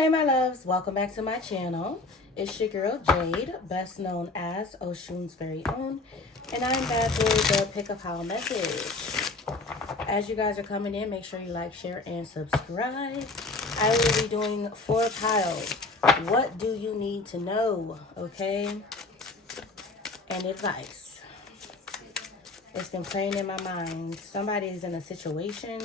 Hey my loves, welcome back to my channel. It's your girl Jade, best known as Oshun's very own, and I'm back with a pick up haul message. As you guys are coming in, make sure you like, share, and subscribe. I will be doing 4 piles. What do you need to know? Okay? And advice. It's been playing in my mind. Somebody's in a situation.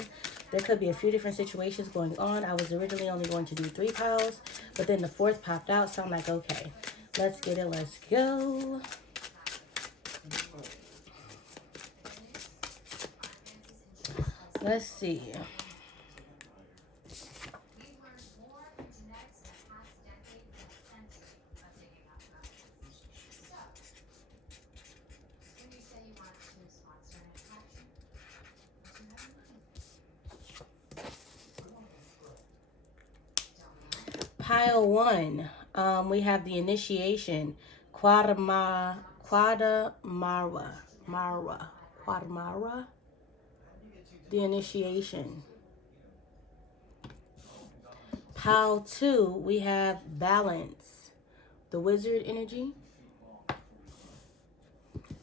There could be a few different situations going on. I was originally only going to do 3 piles, but then the 4th popped out, so I'm like, okay, let's get it, let's go. Let's see. Pile 1, we have the initiation, Quadamara, the initiation. Pile 2, we have balance, the wizard energy.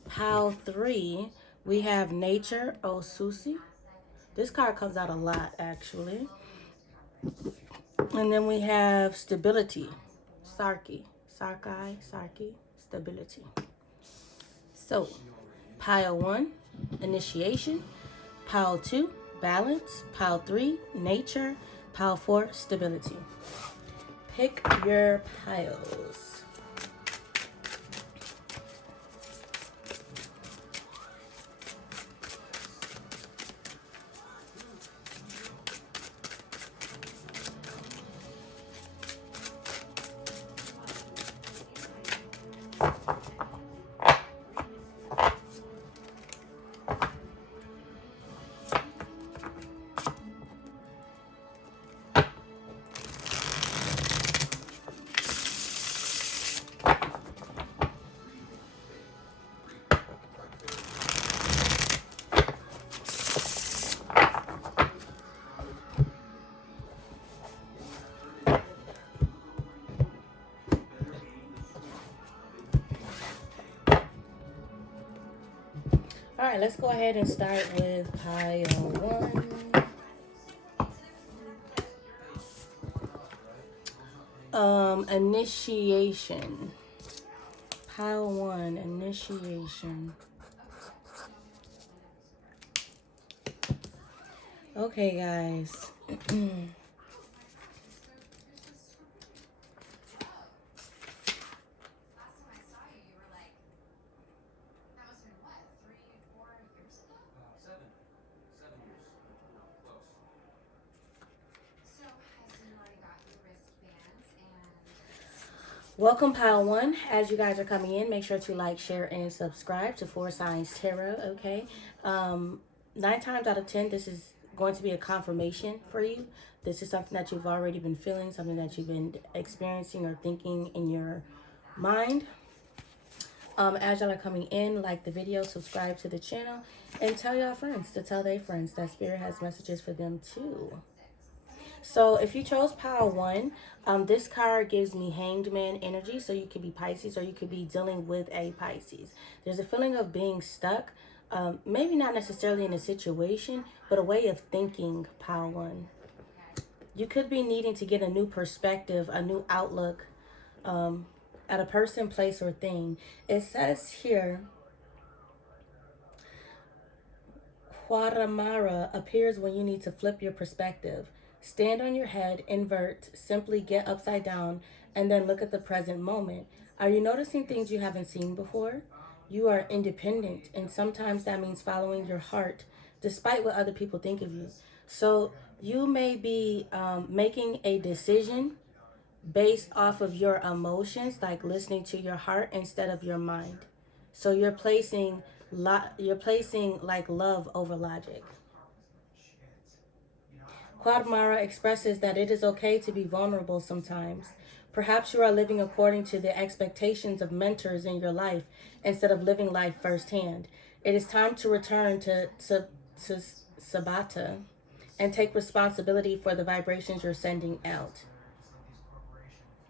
Pile 3, we have nature, Osusi. This card comes out a lot, actually. And then we have stability, Sarki, stability. So, pile 1, initiation. Pile 2, balance. Pile 3, nature. Pile 4, stability. Pick your piles. All right, let's go ahead and start with pile 1. Initiation. Pile 1, initiation. Okay, guys. Welcome, pile 1. As you guys are coming in, make sure to like, share, and subscribe to 4 Signs Tarot, okay? 9 times out of 10, this is going to be a confirmation for you. This is something that you've already been feeling, something that you've been experiencing or thinking in your mind. As y'all are coming in, like the video, subscribe to the channel, and tell y'all friends to tell their friends that Spirit has messages for them too. So if you chose pile 1, this card gives me Hanged Man energy. So you could be Pisces or you could be dealing with a Pisces. There's a feeling of being stuck. Maybe not necessarily in a situation, but a way of thinking, pile 1. You could be needing to get a new perspective, a new outlook at a person, place, or thing. It says here, Quadamara appears when you need to flip your perspective. Stand on your head, invert, simply get upside down, and then look at the present moment. Are you noticing things you haven't seen before? You are independent, and sometimes that means following your heart, despite what other people think of you. So you may be making a decision based off of your emotions, like listening to your heart instead of your mind. So you're placing like love over logic. Quadmara expresses that it is okay to be vulnerable sometimes. Perhaps you are living according to the expectations of mentors in your life instead of living life firsthand. It is time to return to Sabata and take responsibility for the vibrations you're sending out.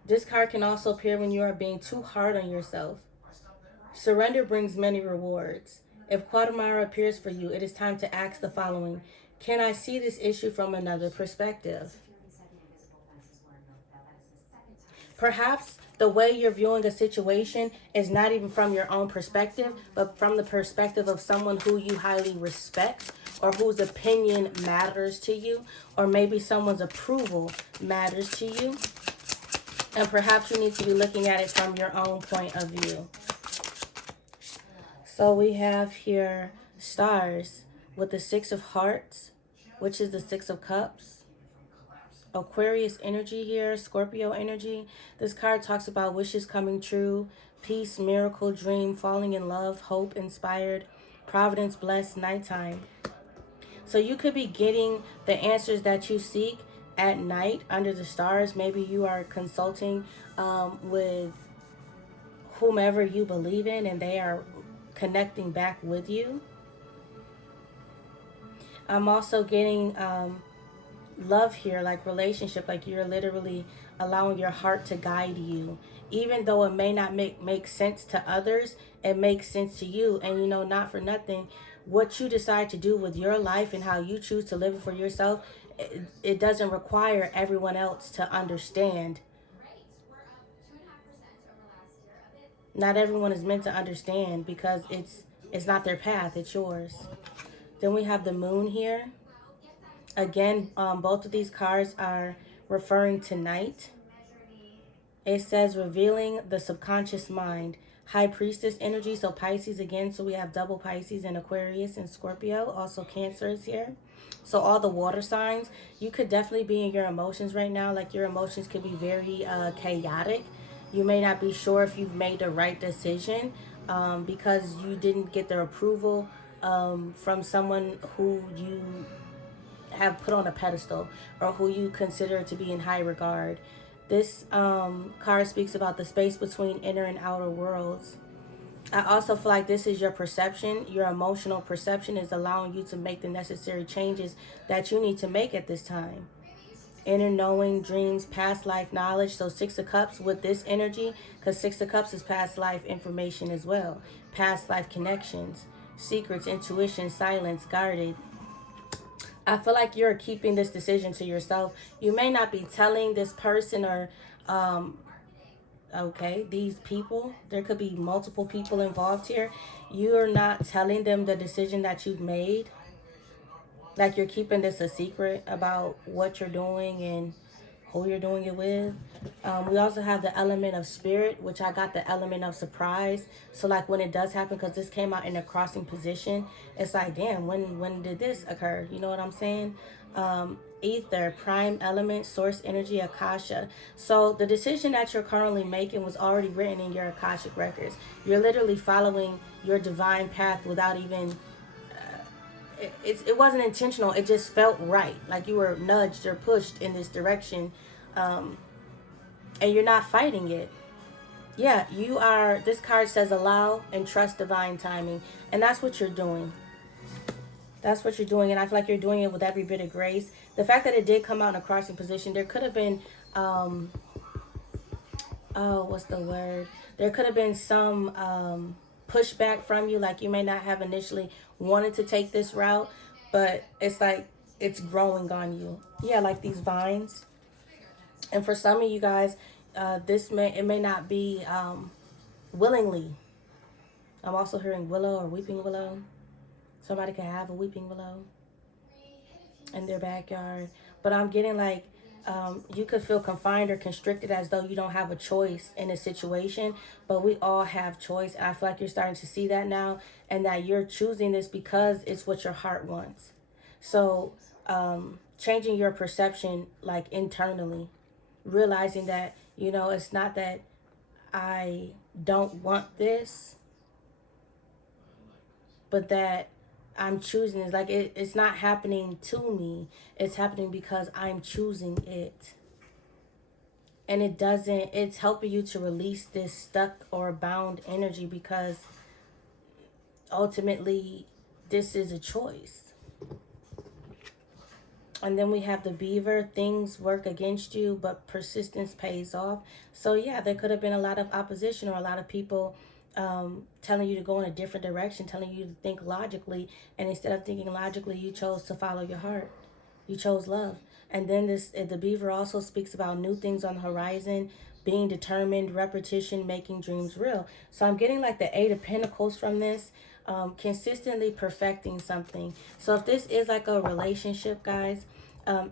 This card can also appear when you are being too hard on yourself. Surrender brings many rewards. If Quatamara appears for you, it is time to ask the following: can I see this issue from another perspective? Perhaps the way you're viewing a situation is not even from your own perspective, but from the perspective of someone who you highly respect or whose opinion matters to you, or maybe someone's approval matters to you. And perhaps you need to be looking at it from your own point of view. So we have here stars with the Six of Hearts, which is the Six of Cups. Aquarius energy here, Scorpio energy. This card talks about wishes coming true, peace, miracle, dream, falling in love, hope, inspired, providence, blessed, nighttime. So you could be getting the answers that you seek at night under the stars. Maybe you are consulting with whomever you believe in and they are connecting back with you. I'm also getting love here, like relationship, like you're literally allowing your heart to guide you. Even though it may not make sense to others, it makes sense to you. And you know, not for nothing, what you decide to do with your life and how you choose to live it for yourself, it doesn't require everyone else to understand. Not everyone is meant to understand because it's not their path, it's yours. Then we have the moon here. Again, both of these cards are referring to night. It says revealing the subconscious mind. High priestess energy, so Pisces again. So we have double Pisces and Aquarius and Scorpio. Also Cancer is here. So all the water signs, you could definitely be in your emotions right now. Like your emotions could be very chaotic. You may not be sure if you've made the right decision because you didn't get their approval from someone who you have put on a pedestal or who you consider to be in high regard. This card speaks about the space between inner and outer worlds. I also feel like this is your perception. Your emotional perception is allowing you to make the necessary changes that you need to make at this time. Inner knowing, dreams, past life knowledge. So Six of Cups with this energy, because Six of Cups is past life information as well. Past life connections, secrets, intuition, silence, guarded. I feel like you're keeping this decision to yourself. You may not be telling this person or, these people. There could be multiple people involved here. You're not telling them the decision that you've made. Like you're keeping this a secret about what you're doing and who you're doing it with. We also have the element of spirit, which I got the element of surprise. So like when it does happen, because this came out in a crossing position, it's like, damn, when did this occur? You know what I'm saying? Ether, prime element, source energy, Akasha. So the decision that you're currently making was already written in your Akashic records. You're literally following your divine path without even it wasn't intentional. It just felt right, like you were nudged or pushed in this direction, and you're not fighting it. Yeah, you are. This card says allow and trust divine timing, and that's what you're doing. That's what you're doing, and I feel like you're doing it with every bit of grace. The fact that it did come out in a crossing position, there could have been what's the word? There could have been some pushback from you, like you may not have initially wanted to take this route, but it's like it's growing on you. Yeah, like these vines. And for some of you guys, it may not be willingly. I'm also hearing willow or weeping willow. Somebody could have a weeping willow in their backyard, but I'm getting like you could feel confined or constricted as though you don't have a choice in a situation, but we all have choice. And I feel like you're starting to see that now, and that you're choosing this because it's what your heart wants. So changing your perception like internally, realizing that, you know, it's not that I don't want this, but that I'm choosing it. Like it's not happening to me. It's happening because I'm choosing it. And it's helping you to release this stuck or bound energy because ultimately this is a choice. And then we have the beaver. Things work against you, but persistence pays off. So yeah, there could have been a lot of opposition or a lot of people telling you to go in a different direction, telling you to think logically. And instead of thinking logically, you chose to follow your heart. You chose love. And then the beaver also speaks about new things on the horizon, being determined, repetition, making dreams real. So I'm getting like the Eight of Pentacles from this, consistently perfecting something. So if this is like a relationship, guys,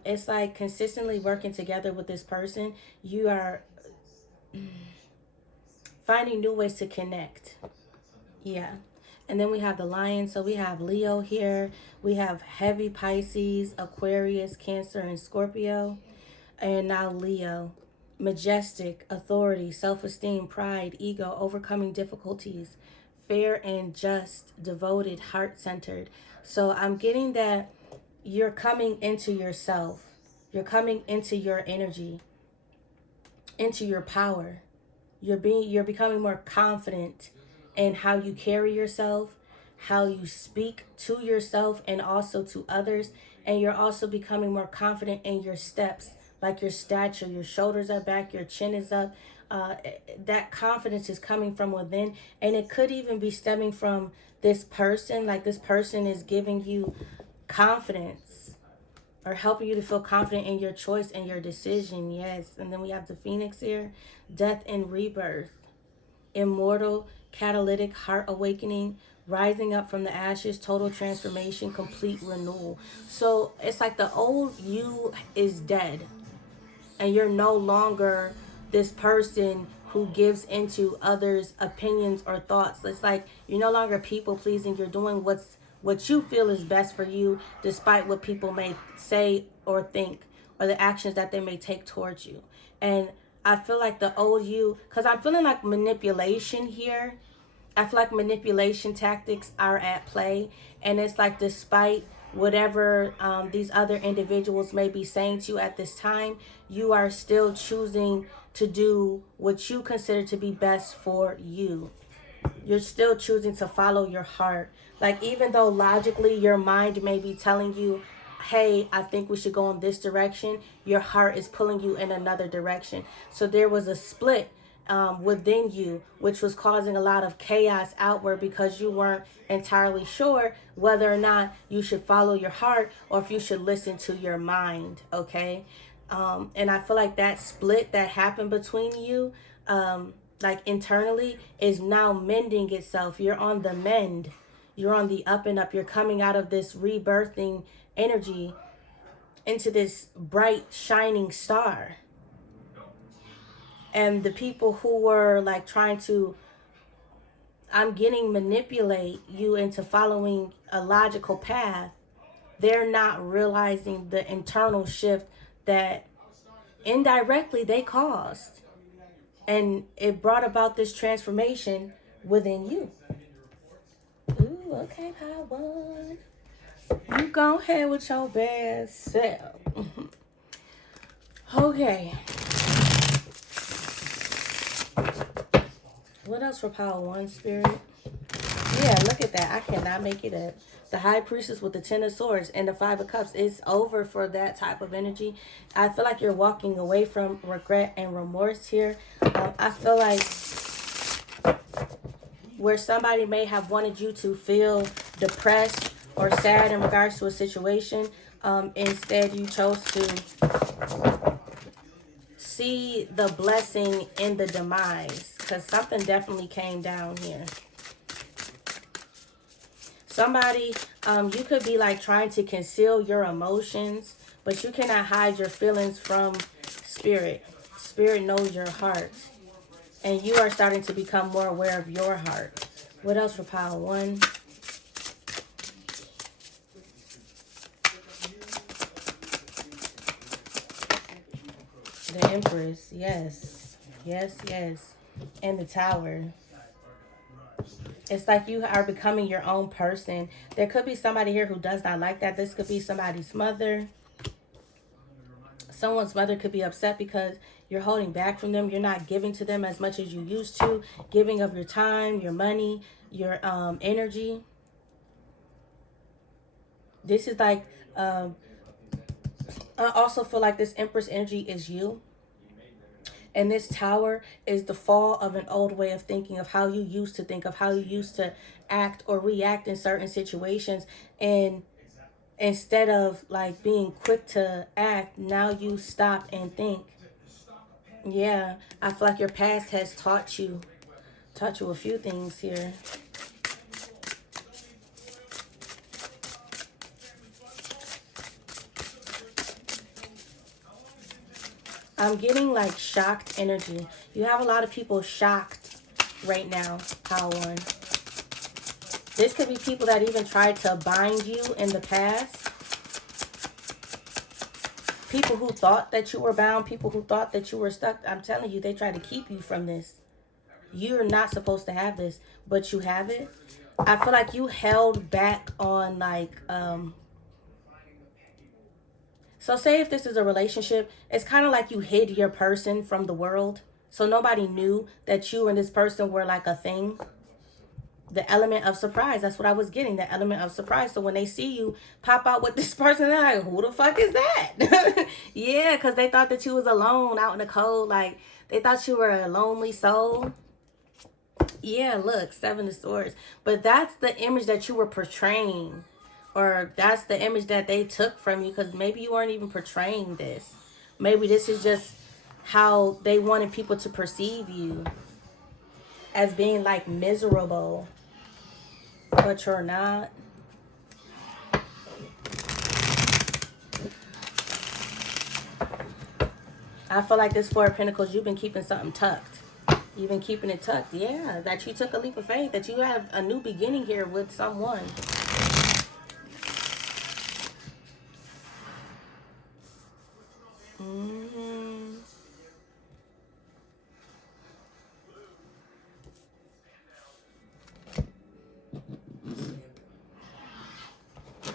it's like consistently working together with this person. You are finding new ways to connect. Yeah. And then we have the lion. So we have Leo here. We have heavy Pisces, Aquarius, Cancer, and Scorpio. And now Leo. Majestic, authority, self-esteem, pride, ego, overcoming difficulties, fair and just, devoted, heart-centered. So I'm getting that you're coming into yourself. You're coming into your energy, into your power. You're becoming more confident in how you carry yourself, how you speak to yourself and also to others, and you're also becoming more confident in your steps, like your stature. Your shoulders are back, your chin is up. That confidence is coming from within, and it could even be stemming from this person. Like this person is giving you confidence or helping you to feel confident in your choice and your decision. Yes. And then we have the Phoenix here, death and rebirth, immortal, catalytic, heart awakening, rising up from the ashes, total transformation, complete renewal. So it's like the old you is dead, and you're no longer this person who gives into others' opinions or thoughts. It's like you're no longer people pleasing. You're doing what you feel is best for you, despite what people may say or think, or the actions that they may take towards you. And I feel like the old you, because I'm feeling like manipulation here. I feel like manipulation tactics are at play. And it's like, despite whatever these other individuals may be saying to you at this time, you are still choosing to do what you consider to be best for you. You're still choosing to follow your heart. Like, even though logically your mind may be telling you, hey, I think we should go in this direction, your heart is pulling you in another direction. So there was a split within you, which was causing a lot of chaos outward, because you weren't entirely sure whether or not you should follow your heart or if you should listen to your mind. Okay. And I feel like that split that happened between you, like internally, is now mending itself. You're on the mend. You're on the up and up. You're coming out of this rebirthing energy into this bright, shining star. And the people who were like trying to, I'm getting, manipulate you into following a logical path, they're not realizing the internal shift that indirectly they caused. And it brought about this transformation within you. Ooh, okay, Power. You go ahead with your best self. Okay. What else for Power 1, Spirit? Yeah, look at that. I cannot make it up. The High Priestess with the Ten of Swords and the Five of Cups. It's over for that type of energy. I feel like you're walking away from regret and remorse here. I feel like where somebody may have wanted you to feel depressed or sad in regards to a situation, instead you chose to see the blessing in the demise, because something definitely came down here. Somebody, you could be like trying to conceal your emotions, but you cannot hide your feelings from Spirit. Spirit knows your heart, and you are starting to become more aware of your heart. What else for Power 1? The Empress, yes. Yes, yes. And the Tower. It's like you are becoming your own person. There could be somebody here who does not like that. This could be somebody's mother. Someone's mother could be upset because you're holding back from them. You're not giving to them as much as you used to. Giving of your time, your money, your energy. This is like I also feel like this Empress energy is you. And this Tower is the fall of an old way of thinking, of how you used to think, of how you used to act or react in certain situations. And instead of like being quick to act, now you stop and think. Yeah, I feel like your past has taught you a few things here. I'm getting like shocked energy. You have a lot of people shocked right now, Power One. This could be people that even tried to bind you in the past. People who thought that you were bound, people who thought that you were stuck. I'm telling you, they tried to keep you from this. You're not supposed to have this, but you have it. I feel like you held back on like so say if this is a relationship, it's kind of like you hid your person from the world. So nobody knew that you and this person were like a thing. The element of surprise. That's what I was getting. The element of surprise. So when they see you pop out with this person, they're like, who the fuck is that? Yeah, because they thought that you was alone out in the cold. Like, they thought you were a lonely soul. Yeah, look, Seven of Swords. But that's the image that you were portraying. Or that's the image that they took from you, because maybe you weren't even portraying this. Maybe this is just how they wanted people to perceive you, as being like miserable. But you're not. I feel like this Four of Pentacles, you've been keeping something tucked. You've been keeping it tucked. Yeah, that you took a leap of faith. That you have a new beginning here with someone.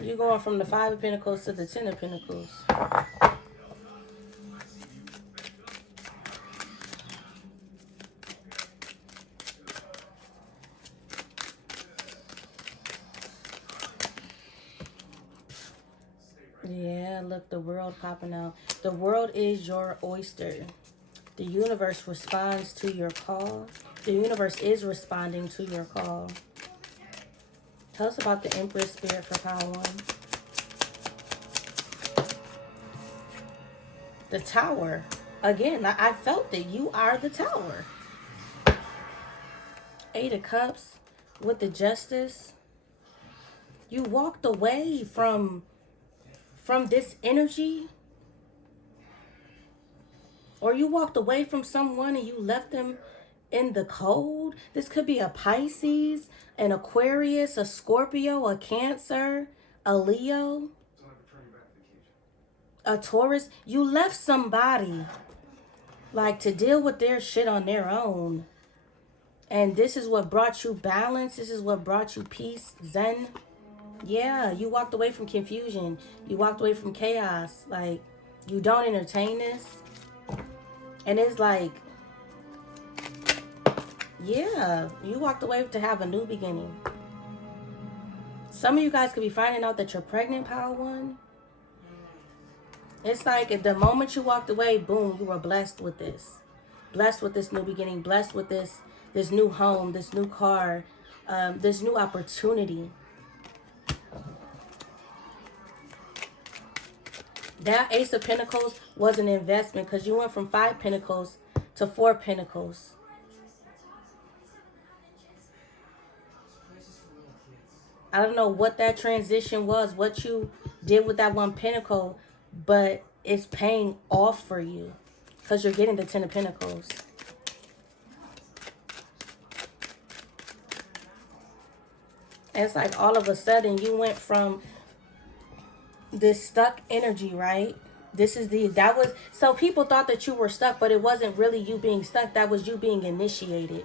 You're going from the Five of Pentacles to the Ten of Pentacles. Yeah, look, the world popping out. The world is your oyster. The universe responds to your call. The universe is responding to your call. Tell us about the Empress Spirit for Power One. The Tower. Again, I felt that you are the Tower. Eight of Cups with the Justice. You walked away from this energy, or you walked away from someone and you left them in the cold. This could be a Pisces, an Aquarius, a Scorpio, a Cancer, a Leo, a Taurus. You left somebody like to deal with their shit on their own. And this is what brought you balance. This is what brought you peace, Zen. Yeah, you walked away from confusion. You walked away from chaos. Like, you don't entertain this. And it's like, yeah, you walked away to have a new beginning. Some of you guys could be finding out that you're pregnant, Power One. It's like at the moment you walked away, boom, you were blessed with this. Blessed with this new beginning. Blessed with this new home, this new car, this new opportunity. That Ace of Pentacles was an investment, because you went from 5 Pentacles to 4 Pentacles. I don't know what that transition was, what you did with that 1 Pentacle, but it's paying off for you, because you're getting the 10 of Pentacles. And it's like all of a sudden you went from this stuck energy, right? So people thought that you were stuck, but it wasn't really you being stuck. That was you being initiated.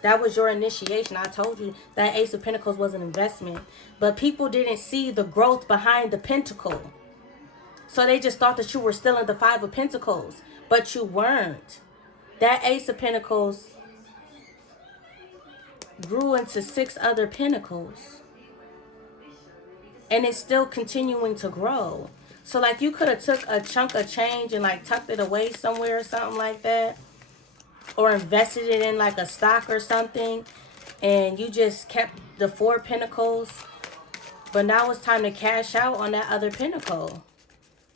That was your initiation. I told you that Ace of Pentacles was an investment, but people didn't see the growth behind the Pentacle. So they just thought that you were still in the 5 of Pentacles, but you weren't. That Ace of Pentacles grew into 6 other Pentacles. And it's still continuing to grow. So like you could have took a chunk of change and like tucked it away somewhere or something like that, or invested it in like a stock or something, and you just kept the 4 pentacles. But now it's time to cash out on that other pentacle.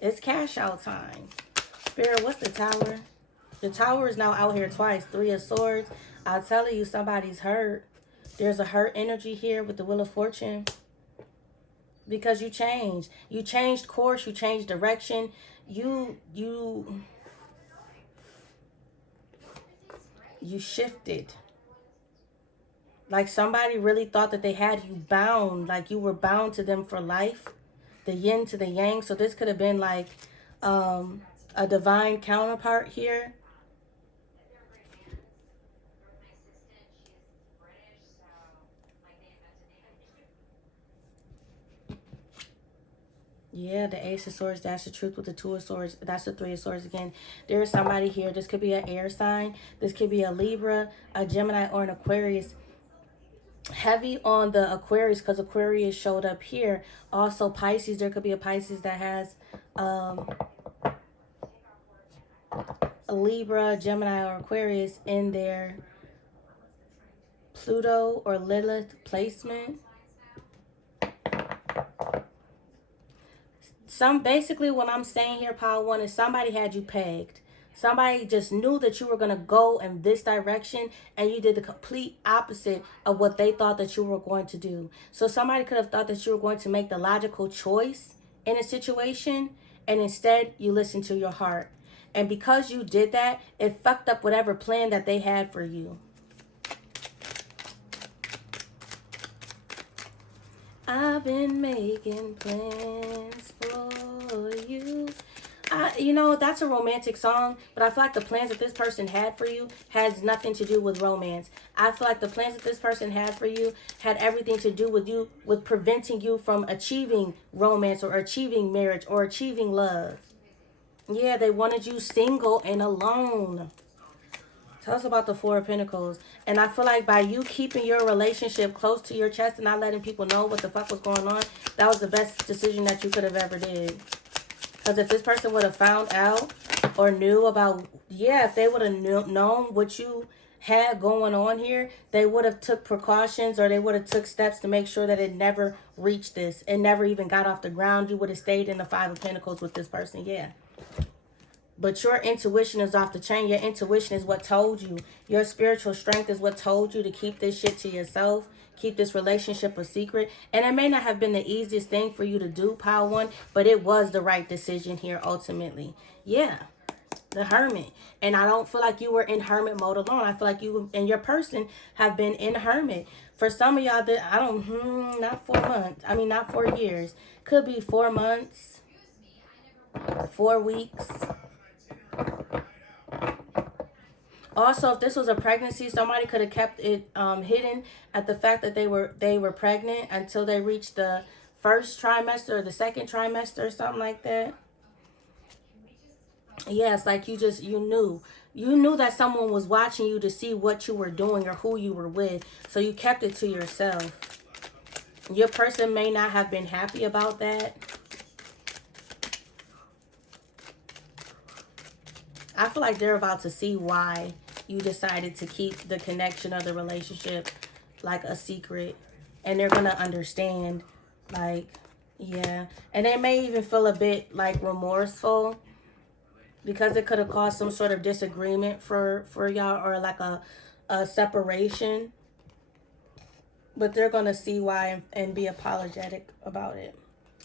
It's cash out time. Spirit, what's the Tower? The Tower is now out here twice. 3 of Swords. I'm telling you, somebody's hurt. There's a hurt energy here with the Wheel of Fortune. Because you changed. You changed course. You changed direction. You shifted. Like somebody really thought that they had you bound. Like you were bound to them for life. The yin to the yang. So this could have been like a divine counterpart here. Yeah, the Ace of Swords, that's the Truth with the 2 of Swords. That's the 3 of Swords again. There is somebody here. This could be an air sign. This could be a Libra, a Gemini, or an Aquarius. Heavy on the Aquarius because Aquarius showed up here. Also Pisces. There could be a Pisces that has a Libra, Gemini, or Aquarius in their Pluto or Lilith placement. Basically what I'm saying here, Power One, is somebody had you pegged. Somebody just knew that you were going to go in this direction and you did the complete opposite of what they thought that you were going to do. So somebody could have thought that you were going to make the logical choice in a situation, and instead you listened to your heart. And because you did that, it fucked up whatever plan that they had for you. I've been making plans for you. You know, that's a romantic song, but I feel like the plans that this person had for you has nothing to do with romance. I feel like the plans that this person had for you had everything to do with you, with preventing you from achieving romance or achieving marriage or achieving love. Yeah, they wanted you single and alone. Tell us about the 4 of Pentacles. And I feel like by you keeping your relationship close to your chest and not letting people know what the fuck was going on, that was the best decision that you could have ever did. Because if this person would have found out or knew about, if they would have known what you had going on here, they would have took precautions, or they would have took steps to make sure that it never reached this. It never even got off the ground. You would have stayed in the 5 of Pentacles with this person. Yeah. But your intuition is off the chain. Your intuition is what told you. Your spiritual strength is what told you to keep this shit to yourself. Keep this relationship a secret. And it may not have been the easiest thing for you to do, Power One, but it was the right decision here ultimately. Yeah. The Hermit. And I don't feel like you were in hermit mode alone. I feel like you and your person have been in hermit. For some of y'all, that not 4 months. I mean, not 4 years. Could be 4 months. 4 weeks. Also, if this was a pregnancy, somebody could have kept it hidden at the fact that they were pregnant until they reached the first trimester or the second trimester or something like that. Yeah, it's like you knew that someone was watching you to see what you were doing or who you were with, so you kept it to yourself. Your person may not have been happy about that. I feel like they're about to see why you decided to keep the connection of the relationship like a secret. And they're going to understand, like, yeah. And they may even feel a bit, like, remorseful because it could have caused some sort of disagreement for y'all, or like a separation. But they're going to see why and be apologetic about it.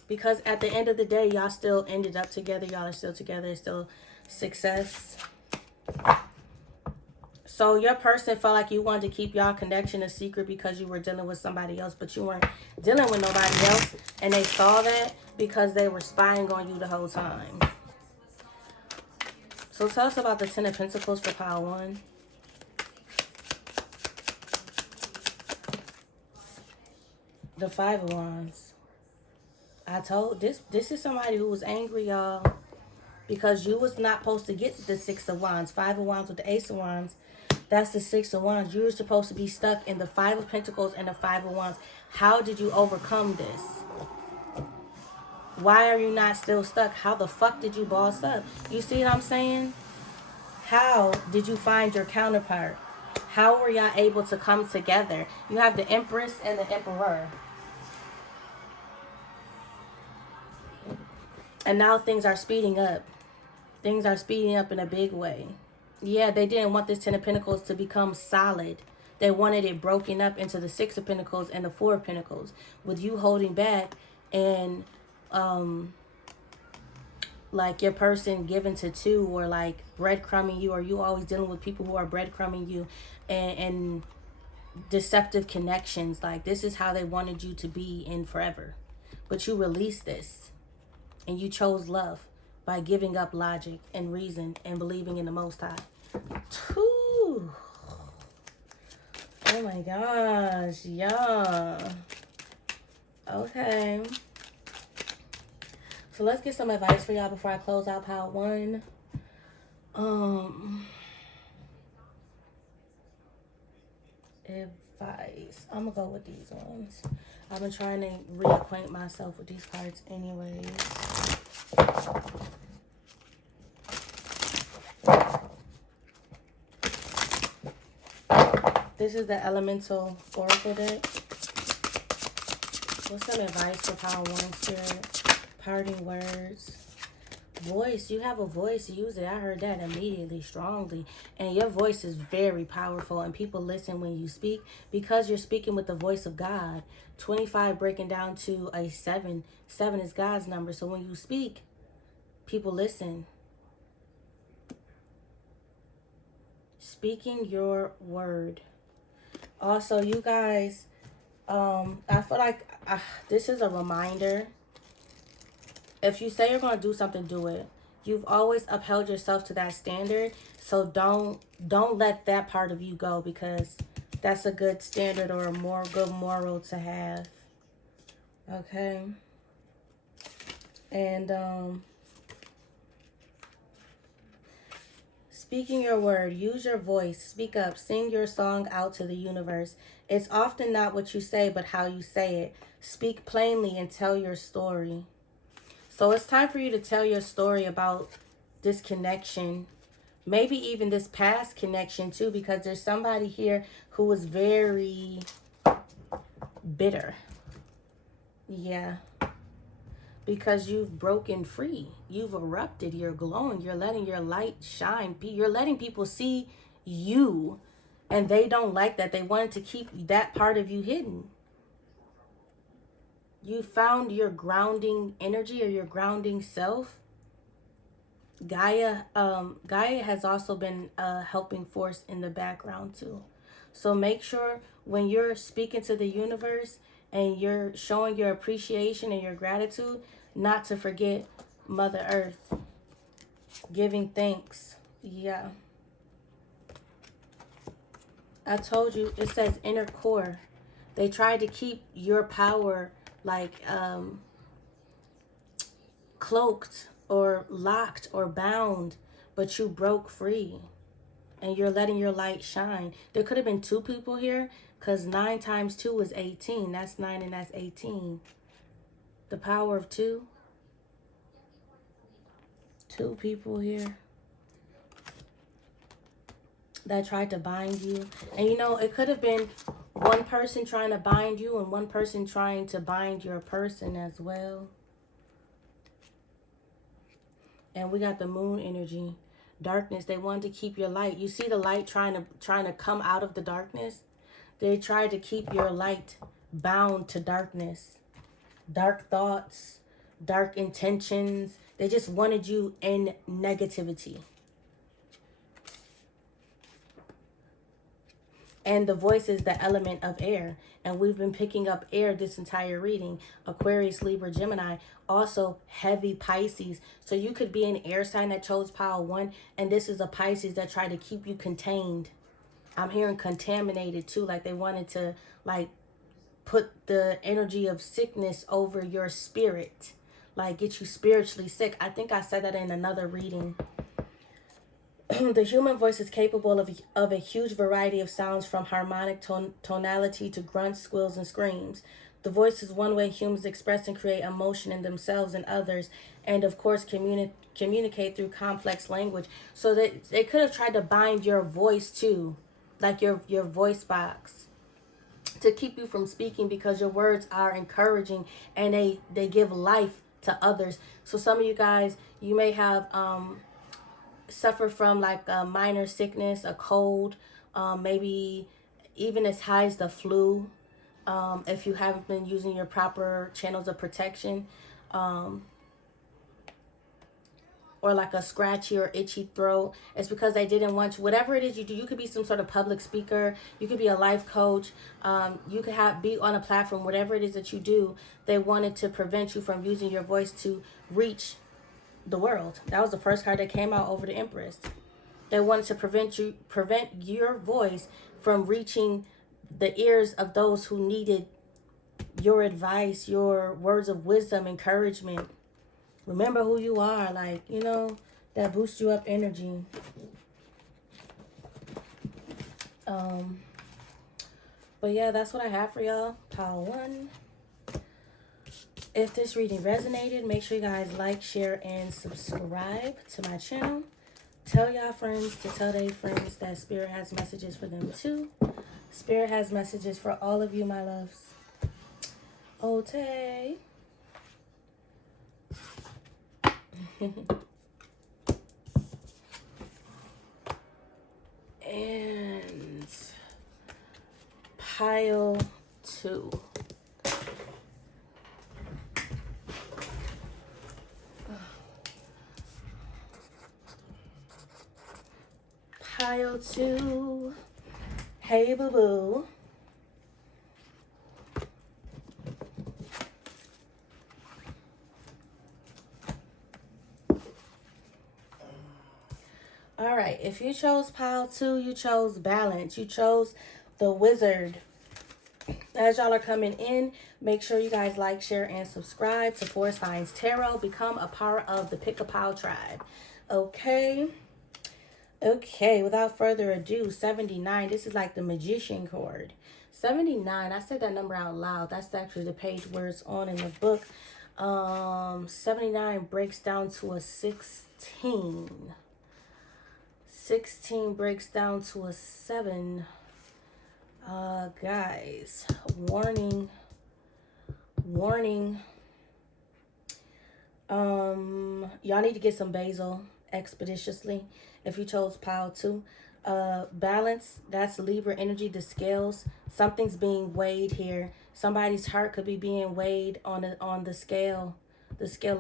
Because at the end of the day, y'all still ended up together. Y'all are still together. It's still success. So your person felt like you wanted to keep y'all connection a secret because you were dealing with somebody else, but you weren't dealing with nobody else, and they saw that because they were spying on you the whole time. So tell us about the 10 of Pentacles for Power One. The 5 of Wands. I told this is somebody who was angry, y'all, because you was not supposed to get the 6 of Wands. 5 of Wands with the Ace of Wands. That's the 6 of Wands. You were supposed to be stuck in the 5 of Pentacles and the 5 of Wands. How did you overcome this? Why are you not still stuck? How the fuck did you boss up? You see what I'm saying? How did you find your counterpart? How were y'all able to come together? You have the Empress and the Emperor. And now things are speeding up. Things are speeding up in a big way. Yeah, they didn't want this Ten of Pentacles to become solid. They wanted it broken up into the Six of Pentacles and the Four of Pentacles. With you holding back and like your person given to two, or like breadcrumbing you, or you always dealing with people who are breadcrumbing you and deceptive connections. Like, this is how they wanted you to be in forever. But you released this and you chose love by giving up logic and reason and believing in the Most High. Whew. Oh my gosh, yeah. Okay. So let's get some advice for y'all before I close out part one. Advice. I'm gonna go with these ones. I've been trying to reacquaint myself with these cards anyways. This is the Elemental Oracle deck. What's some advice for Power 1 Spirit? Parting words. Voice. You have a voice. Use it. I heard that immediately, strongly. And your voice is very powerful. And people listen when you speak because you're speaking with the voice of God. 25 breaking down to a 7. 7 is God's number. So when you speak, people listen. Speaking your word. Also, you guys, I feel like this is a reminder. If you say you're going to do something, do it. You've always upheld yourself to that standard. So don't let that part of you go, because that's a good standard or a more good moral to have. Okay. And speaking your word, use your voice, speak up, sing your song out to the universe. It's often not what you say, but how you say it. Speak plainly and tell your story. So it's time for you to tell your story about this connection. Maybe even this past connection too, because there's somebody here who was very bitter. Yeah. Because you've broken free. You've erupted. You're glowing. You're letting your light shine. You're letting people see you. And they don't like that. They wanted to keep that part of you hidden. You found your grounding energy or your grounding self. Gaia has also been a helping force in the background too. So make sure when you're speaking to the universe and you're showing your appreciation and your gratitude, not to forget Mother Earth. Giving thanks. Yeah. I told you, it says inner core. They tried to keep your power like cloaked or locked or bound, but you broke free and you're letting your light shine. There could have been two people here, because 9 times 2 is 18. That's 9 and that's 18. The power of 2. 2 people here that tried to bind you. And you know, it could have been one person trying to bind you and one person trying to bind your person as well. And we got the moon energy. Darkness. They wanted to keep your light. You see the light trying to come out of the darkness? They tried to keep your light bound to darkness. Dark thoughts, dark intentions. They just wanted you in negativity. And the voice is the element of air. And we've been picking up air this entire reading. Aquarius, Libra, Gemini. Also heavy Pisces. So you could be an air sign that chose power 1. And this is a Pisces that tried to keep you contained. I'm hearing contaminated too. Like they wanted to like put the energy of sickness over your spirit. Like get you spiritually sick. I think I said that in another reading. The human voice is capable of a huge variety of sounds, from harmonic tonality to grunts, squeals, and screams. The voice is one way humans express and create emotion in themselves and others, and of course communicate through complex language. So that they could have tried to bind your voice too, like your voice box, to keep you from speaking, because your words are encouraging and they give life to others. So some of you guys, you may have suffer from like a minor sickness, a cold, maybe even as high as the flu, if you haven't been using your proper channels of protection, or like a scratchy or itchy throat. It's because they didn't want you. Whatever it is you do, you could be some sort of public speaker, you could be a life coach, you could be on a platform. Whatever it is that you do, they wanted to prevent you from using your voice to reach the world. That was the first card that came out over the Empress. They wanted to prevent your voice from reaching the ears of those who needed your advice, your words of wisdom, encouragement. Remember who you are, like, you know, that boosts you up energy. But yeah, that's what I have for y'all. Pile 1. If this reading resonated, make sure you guys like, share, and subscribe to my channel. Tell y'all friends to tell their friends that Spirit has messages for them too. Spirit has messages for all of you, my loves. Ote. And pile 2. Pile 2. Hey, boo-boo. All right, if you chose pile 2, you chose balance. You chose the Wizard. As y'all are coming in, make sure you guys like, share, and subscribe to 4 Signs Tarot. Become a part of the Pick a Pile tribe. Okay. Okay, without further ado, 79. This is like the Magician card. 79, I said that number out loud. That's actually the page where it's on in the book. 79 breaks down to a 16. 16 breaks down to a 7. Guys, warning. Y'all need to get some basil expeditiously if you chose pile 2. Balance, that's Libra energy, the scales. Something's being weighed here. Somebody's heart could be being weighed on the scale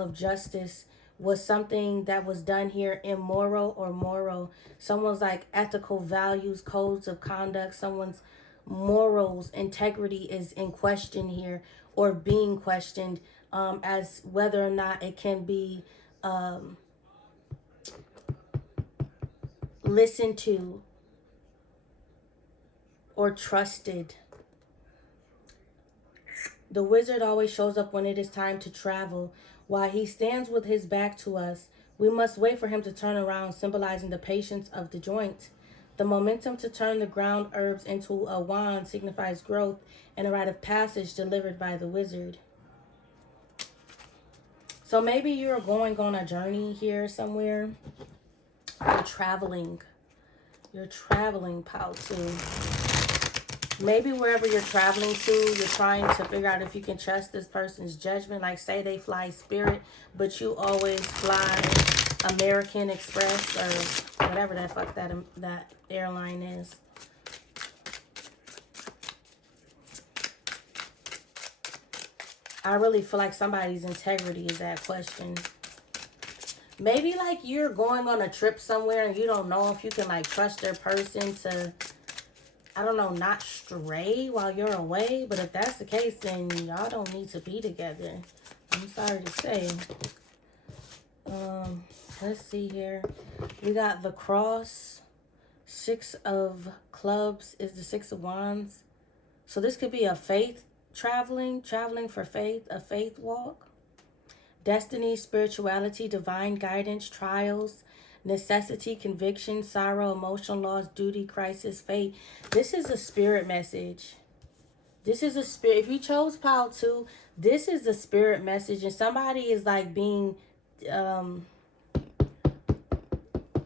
of justice. Was something that was done here immoral or moral? Someone's like ethical values, codes of conduct, someone's morals, integrity is in question here, or being questioned, as whether or not it can be listened to or trusted. The Wizard always shows up when it is time to travel. While he stands with his back to us, we must wait for him to turn around, symbolizing the patience of the joint. The momentum to turn the ground herbs into a wand signifies growth and a rite of passage delivered by the Wizard. So maybe you're going on a journey here somewhere. You're traveling, pile 2. Maybe wherever you're traveling to, you're trying to figure out if you can trust this person's judgment. Like, say they fly Spirit, but you always fly American Express or whatever the fuck that airline is. I really feel like somebody's integrity is at question. Maybe like you're going on a trip somewhere and you don't know if you can like trust their person to, I don't know, not stray while you're away. But if that's the case, then y'all don't need to be together. I'm sorry to say. Let's see here. We got the Cross. 6 of Clubs is the 6 of Wands. So this could be a faith traveling for faith, a faith walk. Destiny, spirituality, divine guidance, trials, necessity, conviction, sorrow, emotional loss, duty, crisis, fate. This is a spirit message. This is a spirit. If you chose pile 2, this is the spirit message, and somebody is like being, um,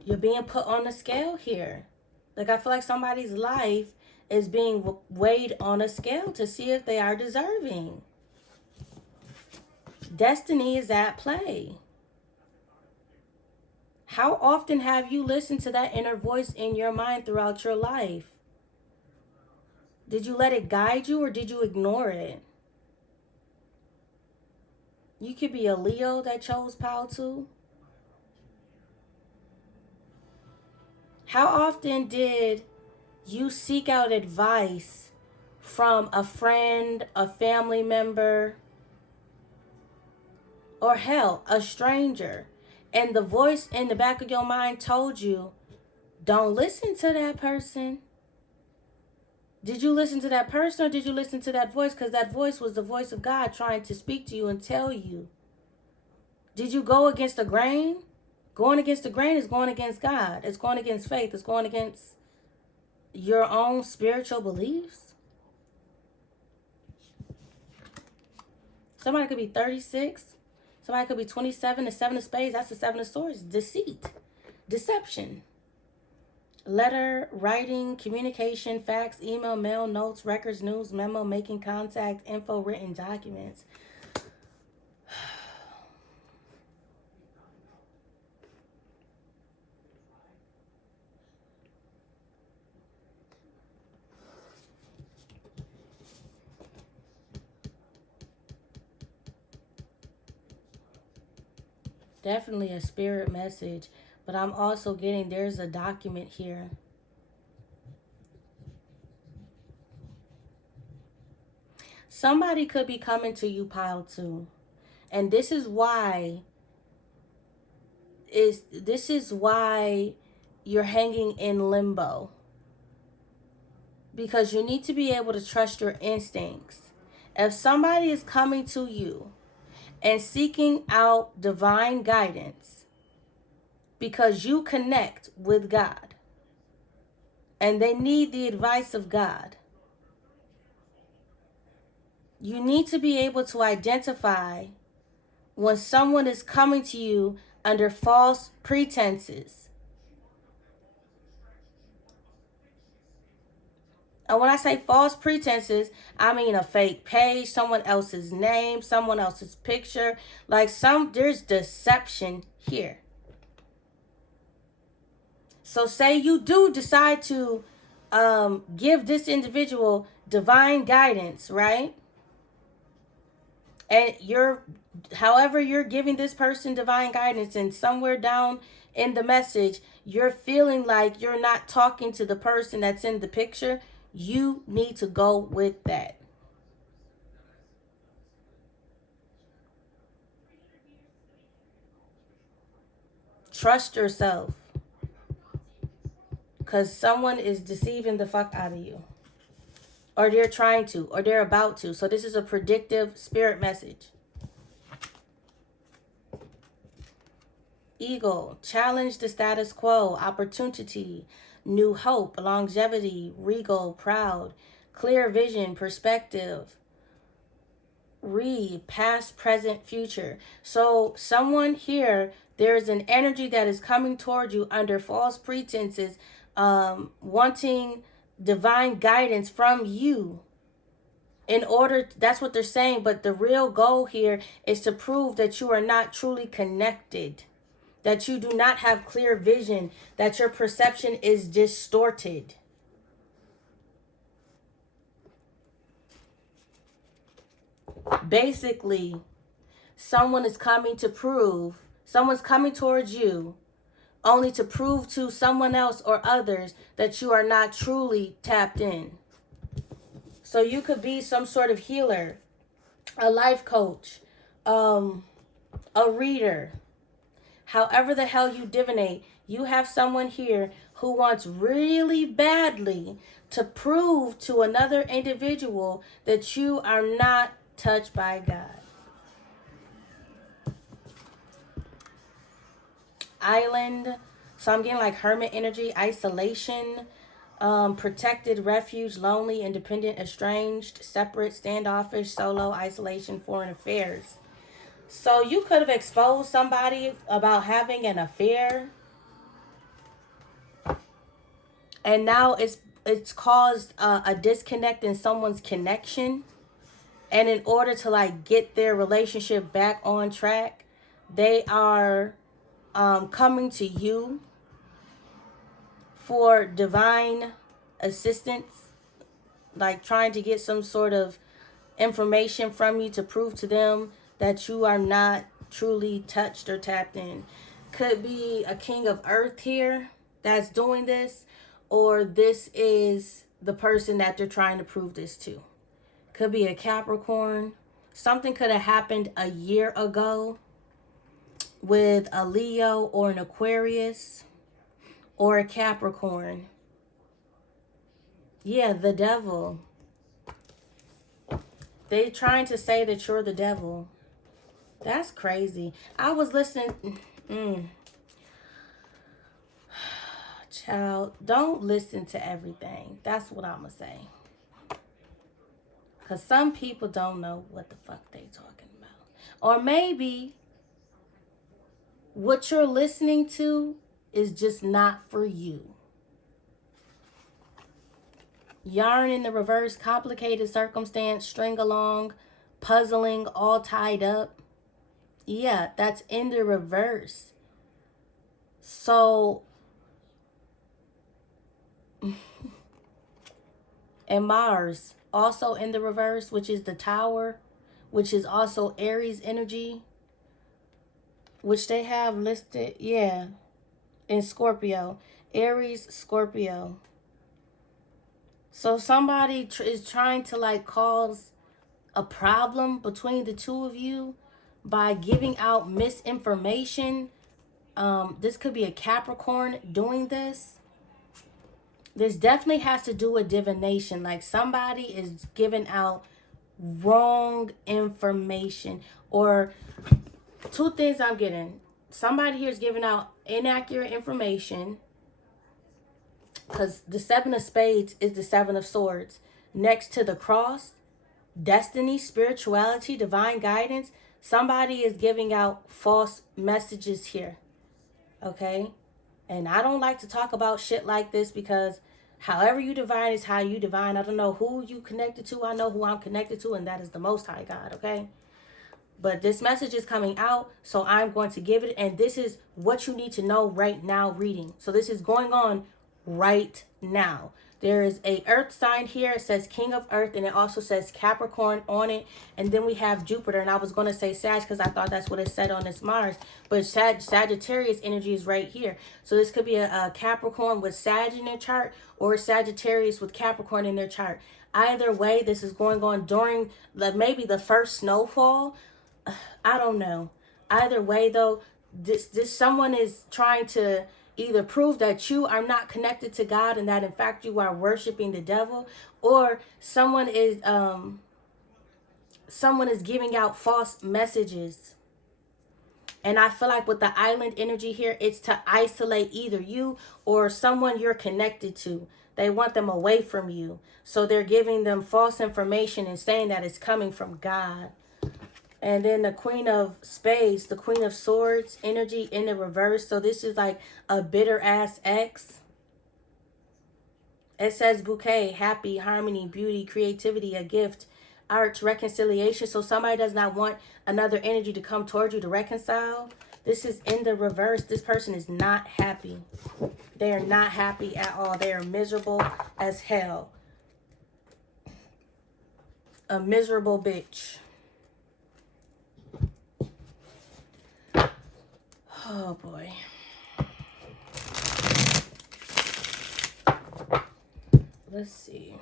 you're being put on the scale here. Like, I feel like somebody's life is being weighed on a scale to see if they are deserving. Destiny is at play. How often have you listened to that inner voice in your mind throughout your life? Did you let it guide you or did you ignore it? You could be a Leo that chose pile 2. How often did you seek out advice from a friend, a family member, or hell, a stranger? And the voice in the back of your mind told you, don't listen to that person. Did you listen to that person or did you listen to that voice? Because that voice was the voice of God trying to speak to you and tell you. Did you go against the grain? Going against the grain is going against God. It's going against faith. It's going against your own spiritual beliefs. Somebody could be 36. Somebody could be 27. The 7 of spades, that's the 7 of swords. Deceit. Deception. Letter, writing, communication, fax, email, mail, notes, records, news, memo, making contact, info, written documents. Definitely a spirit message, but I'm also getting there's a document here. Somebody could be coming to you, pile 2. And this is why you're hanging in limbo. Because you need to be able to trust your instincts. If somebody is coming to you and seeking out divine guidance because you connect with God and they need the advice of God, you need to be able to identify when someone is coming to you under false pretenses. And when I say false pretenses, I mean a fake page, someone else's name, someone else's picture. Like there's deception here. So say you do decide to give this individual divine guidance, right? And however you're giving this person divine guidance, and somewhere down in the message, you're feeling like you're not talking to the person that's in the picture, you need to go with that. Trust yourself. Because someone is deceiving the fuck out of you. Or they're trying to, or they're about to. So this is a predictive spirit message. Eagle, challenge the status quo, opportunity, new hope, longevity, regal, proud, clear vision, perspective, past, present, future. So someone here, there's an energy that is coming toward you under false pretenses, wanting divine guidance from you. That's what they're saying, but the real goal here is to prove that you are not truly connected, that you do not have clear vision, that your perception is distorted. Basically, someone's coming towards you only to prove to someone else or others that you are not truly tapped in. So you could be some sort of healer, a life coach, a reader. However the hell you divinate, you have someone here who wants really badly to prove to another individual that you are not touched by God. Island. So I'm getting like hermit energy, isolation. Protected, refuge, lonely, independent, estranged, separate, standoffish, solo, isolation, foreign affairs. So you could have exposed somebody about having an affair, and now it's caused a disconnect in someone's connection. And in order to like get their relationship back on track, they are coming to you for divine assistance, like trying to get some sort of information from you to prove to them that you are not truly touched or tapped in. Could be a king of earth here that's doing this, or this is the person that they're trying to prove this to. Could be a Capricorn. Something could have happened a year ago with a Leo or an Aquarius or a Capricorn. Yeah, the devil. They trying to say that you're the devil. That's crazy. I was listening. Child, don't listen to everything. That's what I'm going to say. Because some people don't know what the fuck they talking about. Or maybe what you're listening to is just not for you. Yarn in the reverse, complicated circumstance, string along, puzzling, all tied up. Yeah, that's in the reverse. So, and Mars also in the reverse, which is the Tower, which is also Aries energy, which they have listed, yeah, in Scorpio. Aries, Scorpio. So somebody is trying to like cause a problem between the two of you by giving out misinformation. This could be a Capricorn doing this. This definitely has to do with divination. Like somebody is giving out wrong information. Or two things I'm getting. Somebody here is giving out inaccurate information. Because the Seven of Spades is the Seven of Swords. Next to the cross, destiny, spirituality, divine guidance. Somebody is giving out false messages here. Okay? And I don't like to talk about shit like this because however you divine is how you divine. I don't know who you connected to. I know who I'm connected to, and that is the Most High God, okay? But this message is coming out, so I'm going to give it. And this is what you need to know right now reading. So this is going on right now. There is a earth sign here. It says King of Earth, and it also says Capricorn on it. And then we have Jupiter, and I was going to say Sag because I thought that's what it said on this Mars. But Sagittarius energy is right here. So this could be a Capricorn with Sag in their chart, or Sagittarius with Capricorn in their chart. Either way, this is going on during maybe the first snowfall. I don't know. Either way, though, this someone is trying to either prove that you are not connected to God and that in fact you are worshiping the devil, or someone is giving out false messages. And I feel like with the island energy here, it's to isolate either you or someone you're connected to. They want them away from you. So they're giving them false information and saying that it's coming from God. And then the Queen of Spades, the Queen of Swords energy in the reverse. So this is like a bitter ass ex. It says bouquet, happy, harmony, beauty, creativity, a gift, art, reconciliation. So somebody does not want another energy to come towards you to reconcile. This is in the reverse. This person is not happy. They are not happy at all. They are miserable as hell. A miserable bitch. Oh boy. Let's see.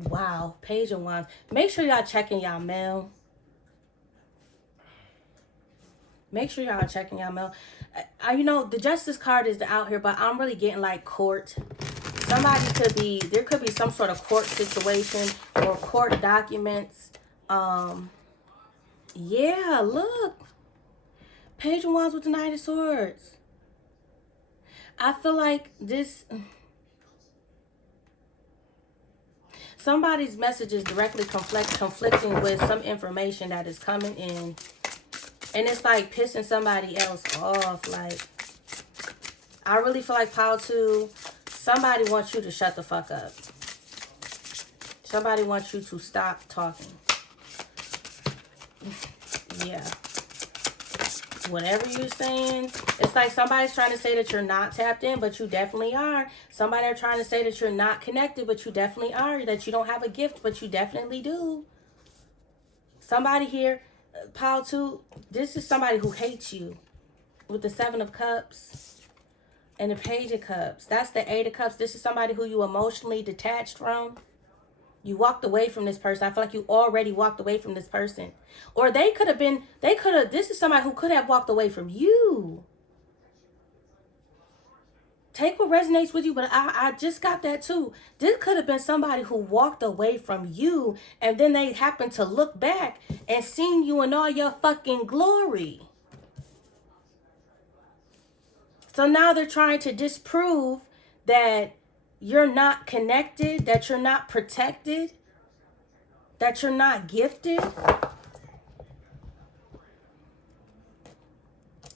Wow, Page of Wands. Make sure y'all checking y'all mail. Make sure y'all checking y'all mail. You know, the Justice card is out here, but I'm really getting like court. There could be some sort of court situation or court documents. Yeah, look. Page of Wands with the Knight of Swords. I feel like this... Somebody's message is directly conflicting with some information that is coming in. And it's like pissing somebody else off. Like, I really feel like Pile 2, somebody wants you to shut the fuck up. Somebody wants you to stop talking. Yeah. Whatever you're saying, it's like somebody's trying to say that you're not tapped in, but you definitely are. Somebody are trying to say that you're not connected, but you definitely are. That you don't have a gift, but you definitely do. Somebody here, Pile 2, this is somebody who hates you. With the 7 of Cups and the Page of Cups. That's the 8 of Cups. This is somebody who you emotionally detached from. You walked away from this person. I feel like you already walked away from this person. Or this is somebody who could have walked away from you. Take what resonates with you, but I just got that too. This could have been somebody who walked away from you, and then they happened to look back and seen you in all your fucking glory. So now they're trying to disprove that you're not connected, that you're not protected, that you're not gifted.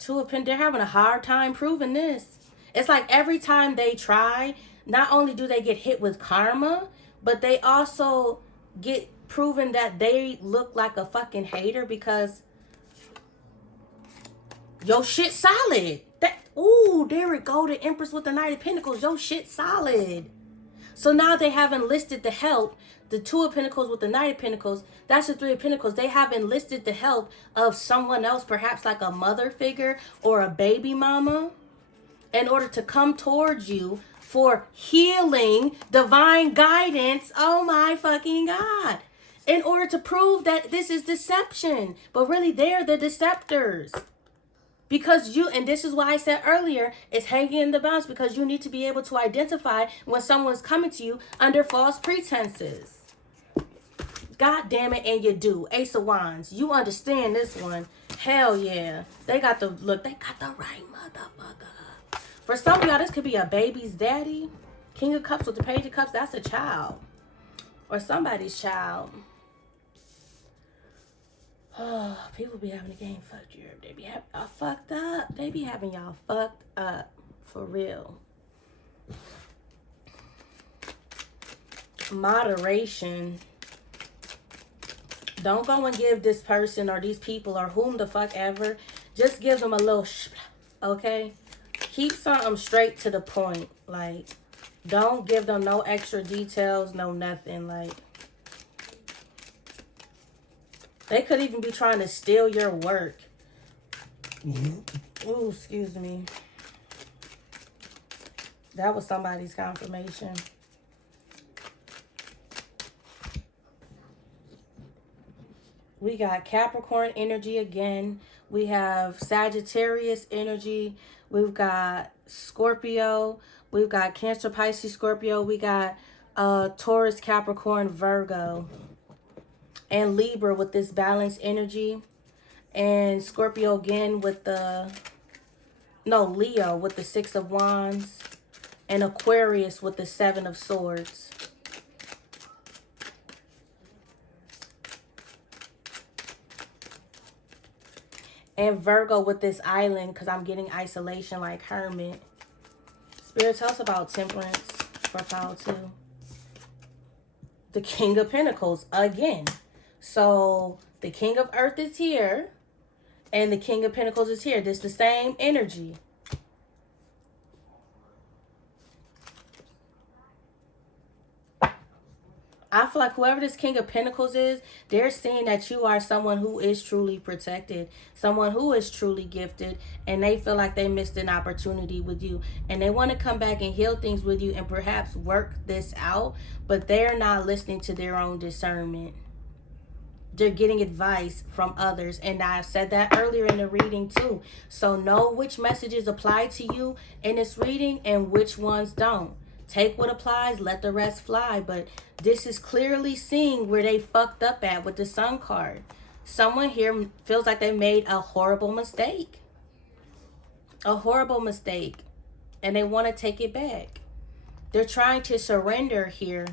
They're having a hard time proving this. It's like every time they try, not only do they get hit with karma, but they also get proven that they look like a fucking hater because your shit solid. Ooh, there we go. The Empress with the Knight of Pentacles. Your shit solid. So now they have enlisted the help. The 2 of Pentacles with the Knight of Pentacles. That's the 3 of Pentacles. They have enlisted the help of someone else, perhaps like a mother figure or a baby mama, in order to come towards you for healing, divine guidance. Oh my fucking God. In order to prove that this is deception. But really, they're the deceptors. Because and this is why I said earlier, it's hanging in the balance because you need to be able to identify when someone's coming to you under false pretenses. God damn it, and you do. Ace of Wands. You understand this one. Hell yeah. They got the right motherfucker. For some of y'all, this could be a baby's daddy. King of Cups with the Page of Cups, that's a child. Or somebody's child. Oh, people be having the game fucked you. They be having y'all fucked up. They be having y'all fucked up. For real. Moderation. Don't go and give this person or these people or whom the fuck ever. Just give them a little okay? Keep something straight to the point. Like, don't give them no extra details, no nothing. Like, they could even be trying to steal your work. Ooh, excuse me. That was somebody's confirmation. We got Capricorn energy again. We have Sagittarius energy. We've got Scorpio. We've got Cancer, Pisces, Scorpio. We got Taurus, Capricorn, Virgo. And Libra with this balanced energy. And Scorpio again with Leo with the 6 of Wands. And Aquarius with the 7 of Swords. And Virgo with this island, because I'm getting isolation like hermit. Spirit, tell us about temperance for Pile 2. The King of Pentacles again. So the King of Earth is here. And the King of Pentacles is here. This is the same energy. I feel like whoever this King of Pentacles is, they're seeing that you are someone who is truly protected, someone who is truly gifted, and they feel like they missed an opportunity with you. And they want to come back and heal things with you and perhaps work this out, but they're not listening to their own discernment. They're getting advice from others. And I said that earlier in the reading too. So know which messages apply to you in this reading and which ones don't. Take what applies, let the rest fly. But this is clearly seeing where they fucked up at with the Sun card. Someone here feels like they made a horrible mistake. A horrible mistake. And they want to take it back. They're trying to surrender here.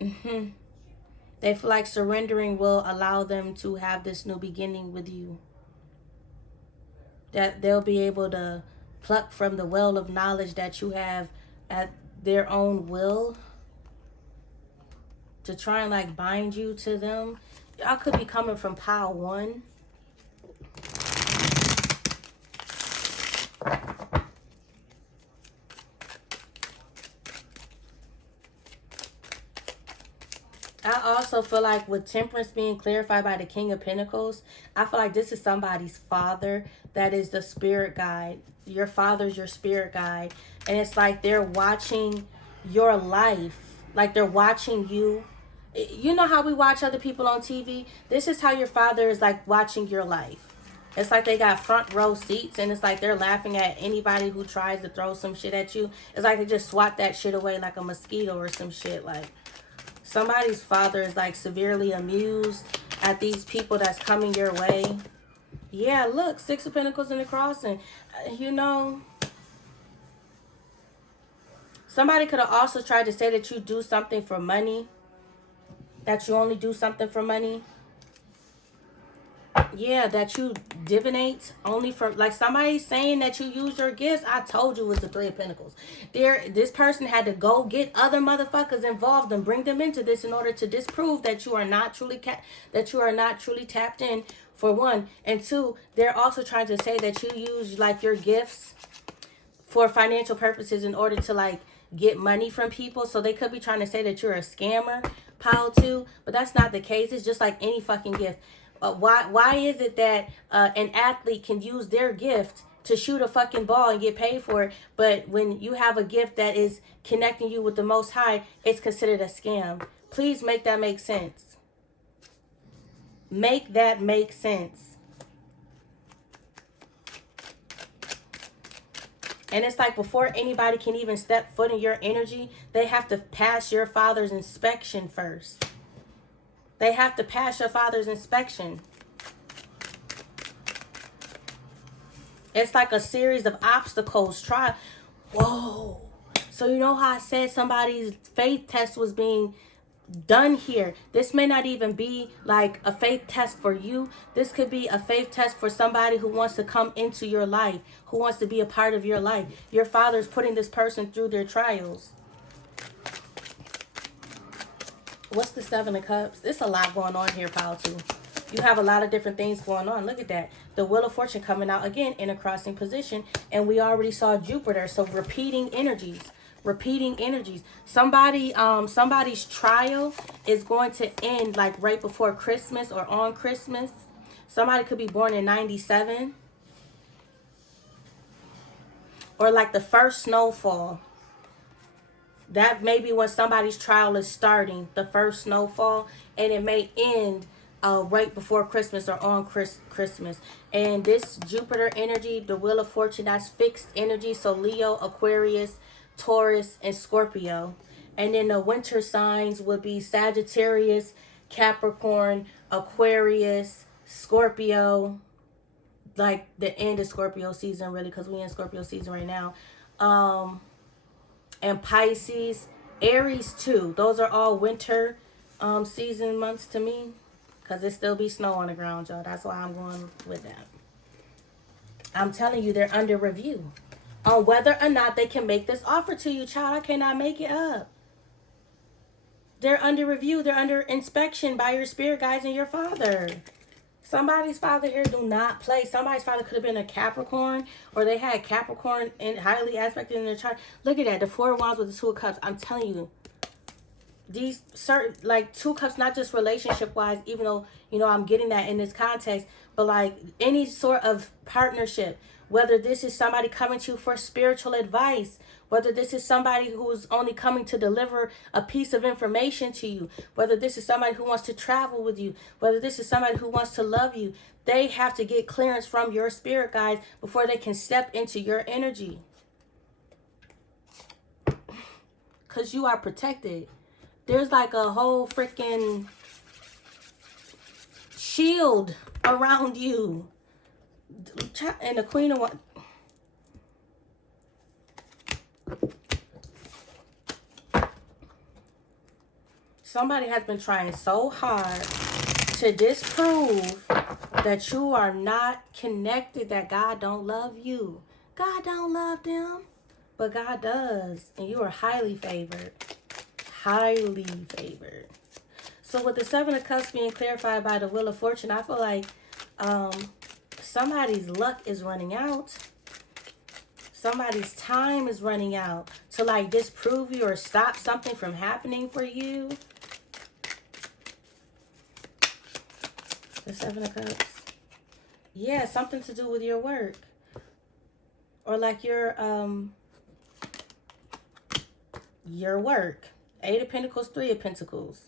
They feel like surrendering will allow them to have this new beginning with you. That they'll be able to pluck from the well of knowledge that you have at their own will to try and like bind you to them. Y'all could be coming from pile 1. I also feel like with temperance being clarified by the King of Pentacles, I feel like this is somebody's father that is the spirit guide. Your father's your spirit guide. And it's like they're watching your life. Like they're watching you. You know how we watch other people on TV? This is how your father is like watching your life. It's like they got front row seats, and it's like they're laughing at anybody who tries to throw some shit at you. It's like they just swat that shit away like a mosquito or some shit. Like somebody's father is like severely amused at these people that's coming your way. Yeah, look, 6 of Pentacles in the cross, and you know, somebody could have also tried to say that you do something for money. That you only do something for money. Yeah, that you divinate only for, like somebody's saying that you use your gifts. I told you it was the 3 of Pentacles. This person had to go get other motherfuckers involved and bring them into this in order to disprove that you are not truly tapped in, for 1. And 2, they're also trying to say that you use like your gifts for financial purposes in order to like get money from people. So they could be trying to say that you're a scammer, pile 2, but that's not the case. It's just like any fucking gift. Why is it that an athlete can use their gift to shoot a fucking ball and get paid for it, but when you have a gift that is connecting you with the Most High, it's considered a scam? Please make that make sense. Make that make sense. And it's like before anybody can even step foot in your energy, they have to pass your father's inspection first. They have to pass your father's inspection. It's like a series of obstacles. Whoa. So you know how I said somebody's faith test was being done here? This may not even be like a faith test for you. This could be a faith test for somebody who wants to come into your life, who wants to be a part of your life. Your father's putting this person through their trials. What's the 7 of Cups? There's a lot going on here, pile 2. You have a lot of different things going on. Look at that. The Wheel of Fortune coming out again in a crossing position. And we already saw Jupiter. So repeating energies. Repeating energies. Somebody's trial is going to end like right before Christmas or on Christmas. Somebody could be born in 97. Or like the first snowfall. That may be when somebody's trial is starting, the first snowfall, and it may end right before Christmas or on Christmas. And this Jupiter energy, the Wheel of Fortune, that's fixed energy. So Leo, Aquarius, Taurus, and Scorpio. And then the winter signs would be Sagittarius, Capricorn, Aquarius, Scorpio. Like the end of Scorpio season, really, because we're in Scorpio season right now. And Pisces, Aries too. Those are all winter season months to me, because it still be snow on the ground, y'all. That's why I'm going with that. I'm telling you, they're under review on whether or not they can make this offer to you, child. I cannot make it up. They're under review. They're under inspection by your spirit guides and your father. Somebody's father here do not play. Somebody's father could have been a Capricorn, or they had Capricorn and highly aspected in their chart. Look at that, the 4 of Wands with the 2 of Cups. I'm telling you, these certain, like 2 Cups, not just relationship wise, even though, you know, I'm getting that in this context, but like any sort of partnership, whether this is somebody coming to you for spiritual advice, whether this is somebody who's only coming to deliver a piece of information to you, whether this is somebody who wants to travel with you, whether this is somebody who wants to love you, they have to get clearance from your spirit guides before they can step into your energy. Because you are protected. There's like a whole freaking shield around you. And the Queen of Wands. Somebody has been trying so hard to disprove that you are not connected, that God don't love you. God don't love them, but God does. And you are highly favored. Highly favored. So with the Seven of Cups being clarified by the Wheel of Fortune, I feel like somebody's luck is running out. Somebody's time is running out to like disprove you or stop something from happening for you. The Seven of Cups. Yeah, something to do with your work. Or like your work. Eight of Pentacles, Three of Pentacles.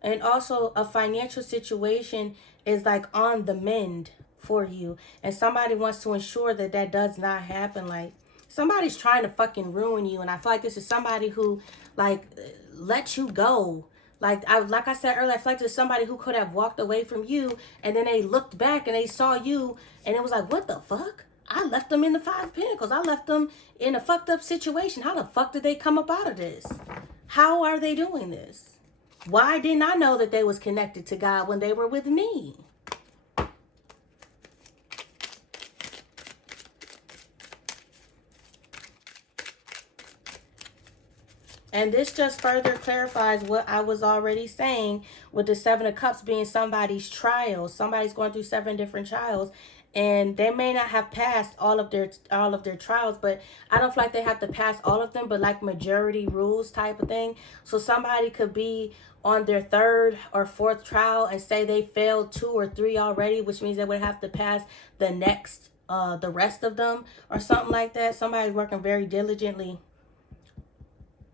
And also a financial situation is like on the mend for you. And somebody wants to ensure that that does not happen. Like somebody's trying to fucking ruin you. And I feel like this is somebody who like let you go. Like I said earlier, I feel like there's somebody who could have walked away from you and then they looked back and they saw you and it was like, what the fuck? I left them in the Five of Pentacles. I left them in a fucked up situation. How the fuck did they come up out of this? How are they doing this? Why didn't I know that they was connected to God when they were with me? And this just further clarifies what I was already saying with the Seven of Cups being somebody's trials. Somebody's going through 7 different trials. And they may not have passed all of their trials, but I don't feel like they have to pass all of them, but like majority rules type of thing. So somebody could be on their 3rd or 4th trial and say they failed 2 or 3 already, which means they would have to pass the next, the rest of them or something like that. Somebody's working very diligently.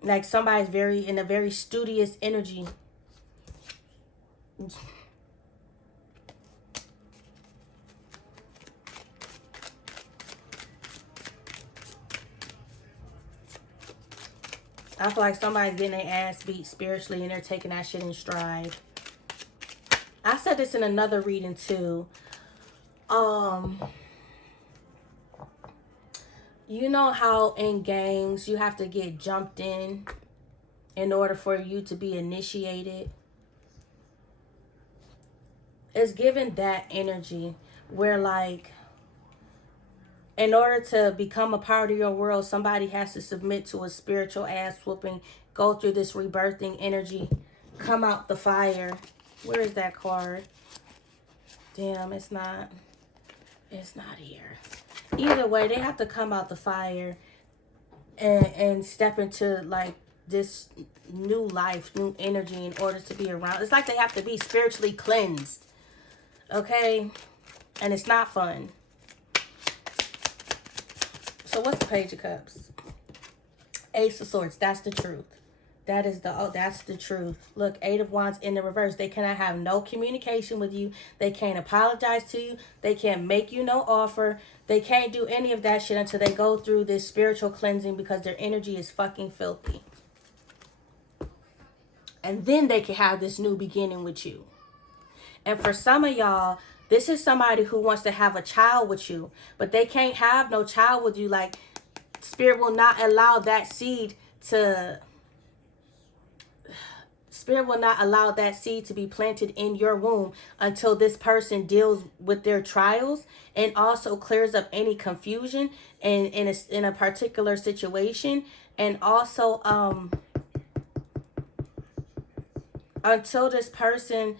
Like somebody's in a very studious energy. I feel like somebody's getting their ass beat spiritually and they're taking that shit in stride. I said this in another reading too. You know how in gangs you have to get jumped in order for you to be initiated? It's given that energy where like in order to become a part of your world, somebody has to submit to a spiritual ass whooping, go through this rebirthing energy, come out the fire. Where is that card? Damn, it's not here. Either way, they have to come out the fire and step into like this new life, new energy in order to be around. It's like they have to be spiritually cleansed. Okay? And it's not fun. So what's the Page of Cups? Ace of Swords. That's the truth. That's the truth. Look, Eight of Wands in the reverse. They cannot have no communication with you. They can't apologize to you. They can't make you no offer. They can't do any of that shit until they go through this spiritual cleansing because their energy is fucking filthy. And then they can have this new beginning with you. And for some of y'all, this is somebody who wants to have a child with you, but they can't have no child with you. Like, Spirit will not allow that seed to... Spirit will not allow that seed to be planted in your womb until this person deals with their trials and also clears up any confusion in a particular situation. And also, until this person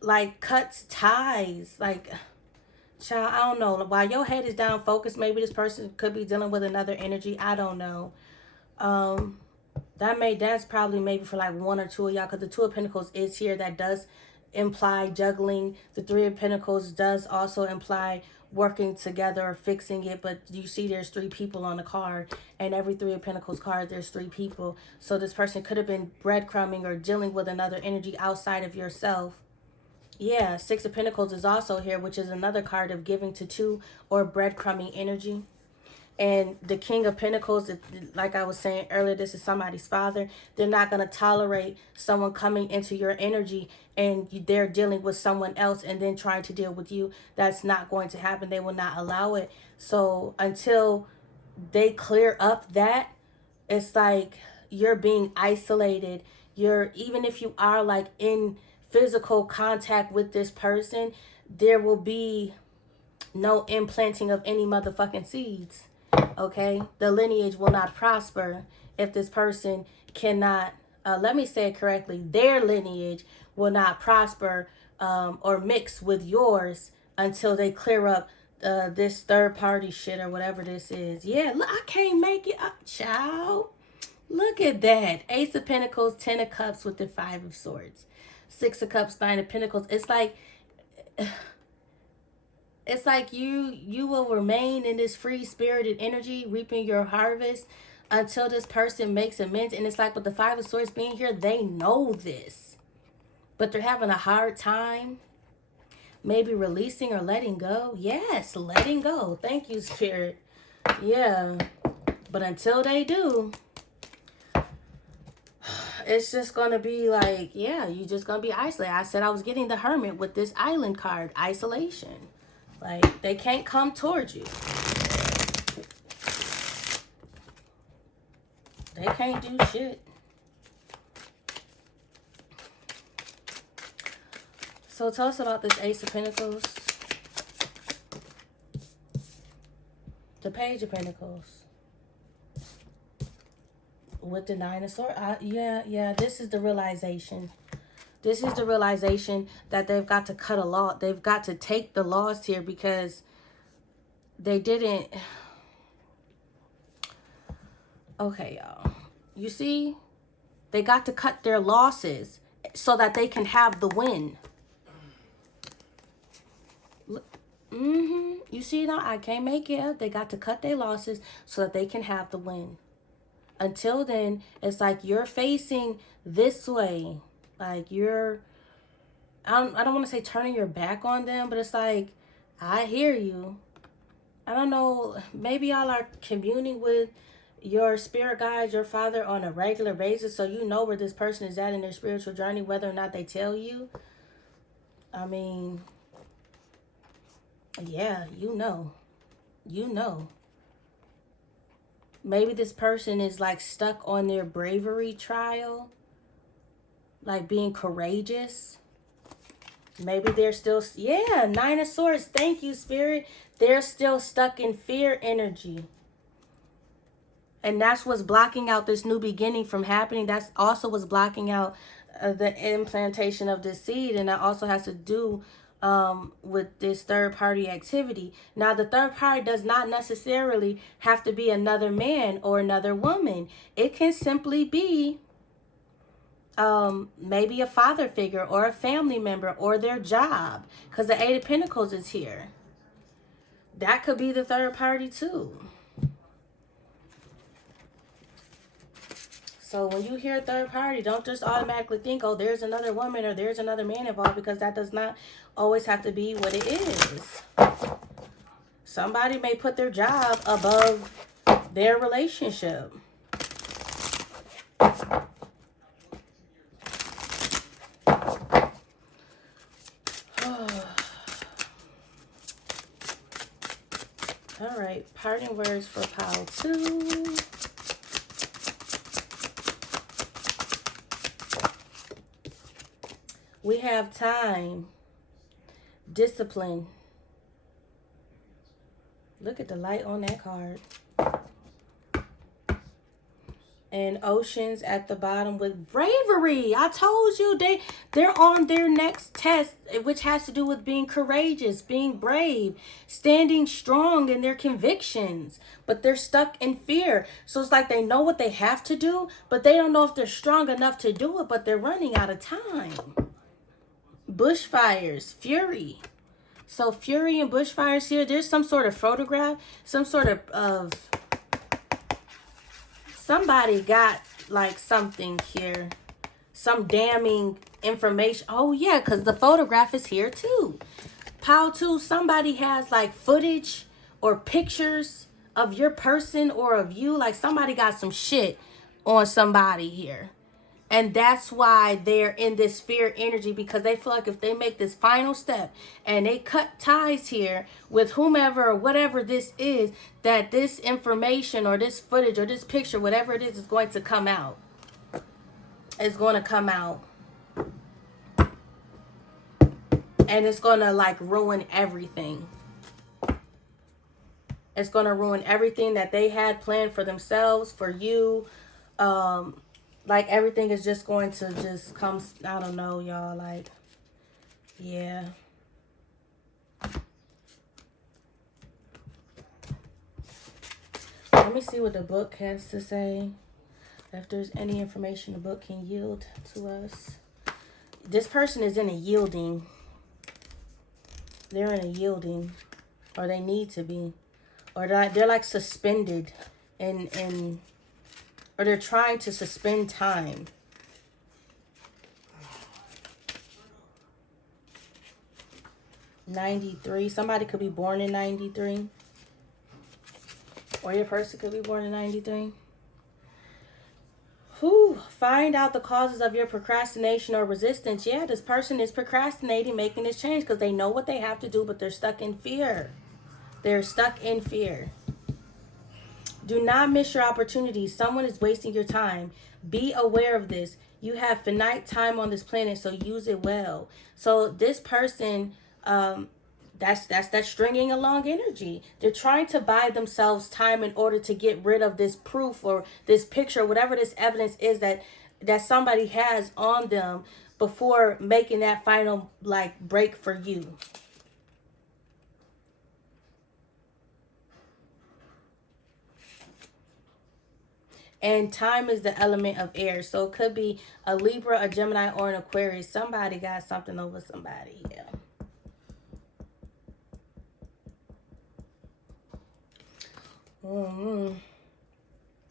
like cuts ties, like, child, I don't know. While your head is down focused, maybe this person could be dealing with another energy. I don't know. That's probably maybe for like 1 or 2 of y'all, because the Two of Pentacles is here. That does imply juggling. The Three of Pentacles does also imply working together or fixing it, but you see there's 3 people on the card, and every Three of Pentacles card there's 3 people. So this person could have been breadcrumbing or dealing with another energy outside of yourself. Yeah, Six of Pentacles is also here, which is another card of giving to 2 or breadcrumbing energy. And the King of Pentacles, like I was saying earlier, this is somebody's father. They're not going to tolerate someone coming into your energy and they're dealing with someone else and then trying to deal with you. That's not going to happen. They will not allow it. So until they clear up that, it's like you're being isolated. You're, even if you are like in physical contact with this person, there will be no implanting of any motherfucking seeds. Okay, the lineage will not prosper if this person cannot, let me say it correctly, their lineage will not prosper or mix with yours until they clear up this third party shit or whatever this is. Yeah, look, I can't make it up, child. Look at that. Ace of Pentacles, Ten of Cups with the Five of Swords. Six of Cups, Nine of Pentacles. It's like you will remain in this free spirited energy, reaping your harvest until this person makes amends. And it's like with the Five of Swords being here, they know this, but they're having a hard time maybe releasing or letting go. Yes, letting go. Thank you, Spirit. Yeah, but until they do, it's just gonna be like, yeah, you're just gonna be isolated. I said I was getting the Hermit with this Island card, isolation. Like, they can't come towards you. They can't do shit. So tell us about this Ace of Pentacles. The Page of Pentacles. With the Nine of Swords. Yeah, this is the realization. This is the realization that they've got to cut a law. They've got to take the loss here because they didn't. Okay, y'all. You see? They got to cut their losses so that they can have the win. You see now? I can't make it up. They got to cut their losses so that they can have the win. Until then, it's like you're facing this way. Like you're, I don't want to say turning your back on them, but it's like, I hear you. I don't know, maybe y'all are communing with your spirit guides, your father on a regular basis, so you know where this person is at in their spiritual journey, whether or not they tell you. I mean, yeah, you know. Maybe this person is like stuck on their bravery trial. Like being courageous. Maybe they're still, yeah, Nine of Swords. Thank you, Spirit. They're still stuck in fear energy. And that's what's blocking out this new beginning from happening. That's also what's blocking out the implantation of this seed. And that also has to do with this third party activity. Now, the third party does not necessarily have to be another man or another woman. It can simply be maybe a father figure or a family member or their job, because the Eight of Pentacles is here. That could be the third party too. So when you hear third party, don't just automatically think, oh, there's another woman or there's another man involved, because that does not always have to be what it is. Somebody may put their job above their relationship. All right, parting words for pile 2. We have time, discipline. Look at the light on that card. And oceans at the bottom with bravery. I told you they're on their next test, which has to do with being courageous, being brave, standing strong in their convictions. But they're stuck in fear. So it's like they know what they have to do, but they don't know if they're strong enough to do it, but they're running out of time. Bushfires, fury. So fury and bushfires here. There's some sort of photograph, some sort of somebody got like something here, some damning information. Oh yeah, because the photograph is here too. Pile 2, somebody has like footage or pictures of your person or of you. Like somebody got some shit on somebody here. And that's why they're in this fear energy, because they feel like if they make this final step and they cut ties here with whomever or whatever this is, that this information or this footage or this picture, whatever it is going to come out. It's going to come out. And it's going to like ruin everything. It's going to ruin everything that they had planned for themselves, for you. Like everything is just going to just come. I don't know, y'all. Like, yeah. Let me see what the book has to say. If there's any information the book can yield to us. This person is in a yielding. They're in a yielding. Or they need to be. Or they're like suspended. Or they're trying to suspend time. '93. Somebody could be born in '93. Or your person could be born in '93. Find out the causes of your procrastination or resistance. Yeah, this person is procrastinating, making this change because they know what they have to do, but they're stuck in fear. They're stuck in fear. Do not miss your opportunities. Someone is wasting your time. Be aware of this. You have finite time on this planet, so use it well. So this person, that's that stringing along energy. They're trying to buy themselves time in order to get rid of this proof or this picture, whatever this evidence is that somebody has on them before making that final like break for you. And time is the element of air. So it could be a Libra, a Gemini, or an Aquarius. Somebody got something over somebody. Yeah.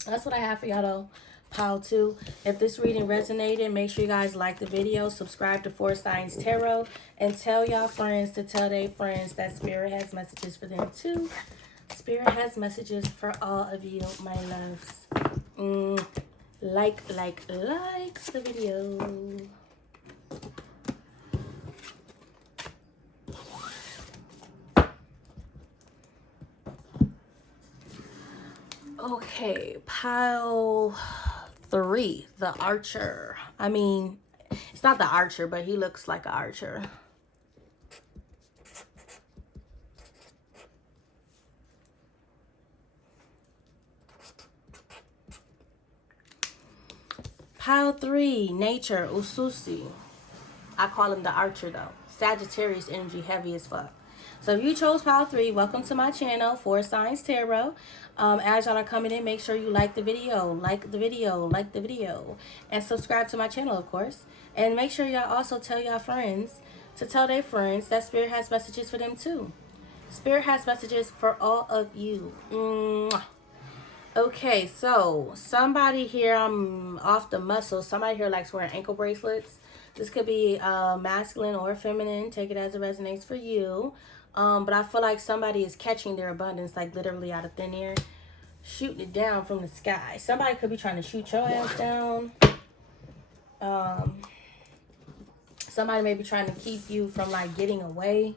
That's what I have for y'all though. Pile 2. If this reading resonated, make sure you guys like the video, subscribe to 4 Signs Tarot, and tell y'all friends to tell their friends that Spirit has messages for them too. Spirit has messages for all of you, my loves. Like the video. Okay, pile 3, the archer. I mean, it's not the archer, but he looks like an archer. Pile 3, nature, Ususi. I call him the archer though. Sagittarius energy, heavy as fuck. So if you chose pile 3, welcome to my channel, 4 Signs Tarot. As y'all are coming in, make sure you like the video, and subscribe to my channel, of course. And make sure y'all also tell y'all friends to tell their friends that Spirit has messages for them too. Spirit has messages for all of you. Mwah. Okay, so somebody here, I'm off the muscle. Somebody here likes wearing ankle bracelets. This could be masculine or feminine. Take it as it resonates for you. But I feel like somebody is catching their abundance, like literally out of thin air, shooting it down from the sky. Somebody could be trying to shoot your ass down. Somebody may be trying to keep you from like getting away.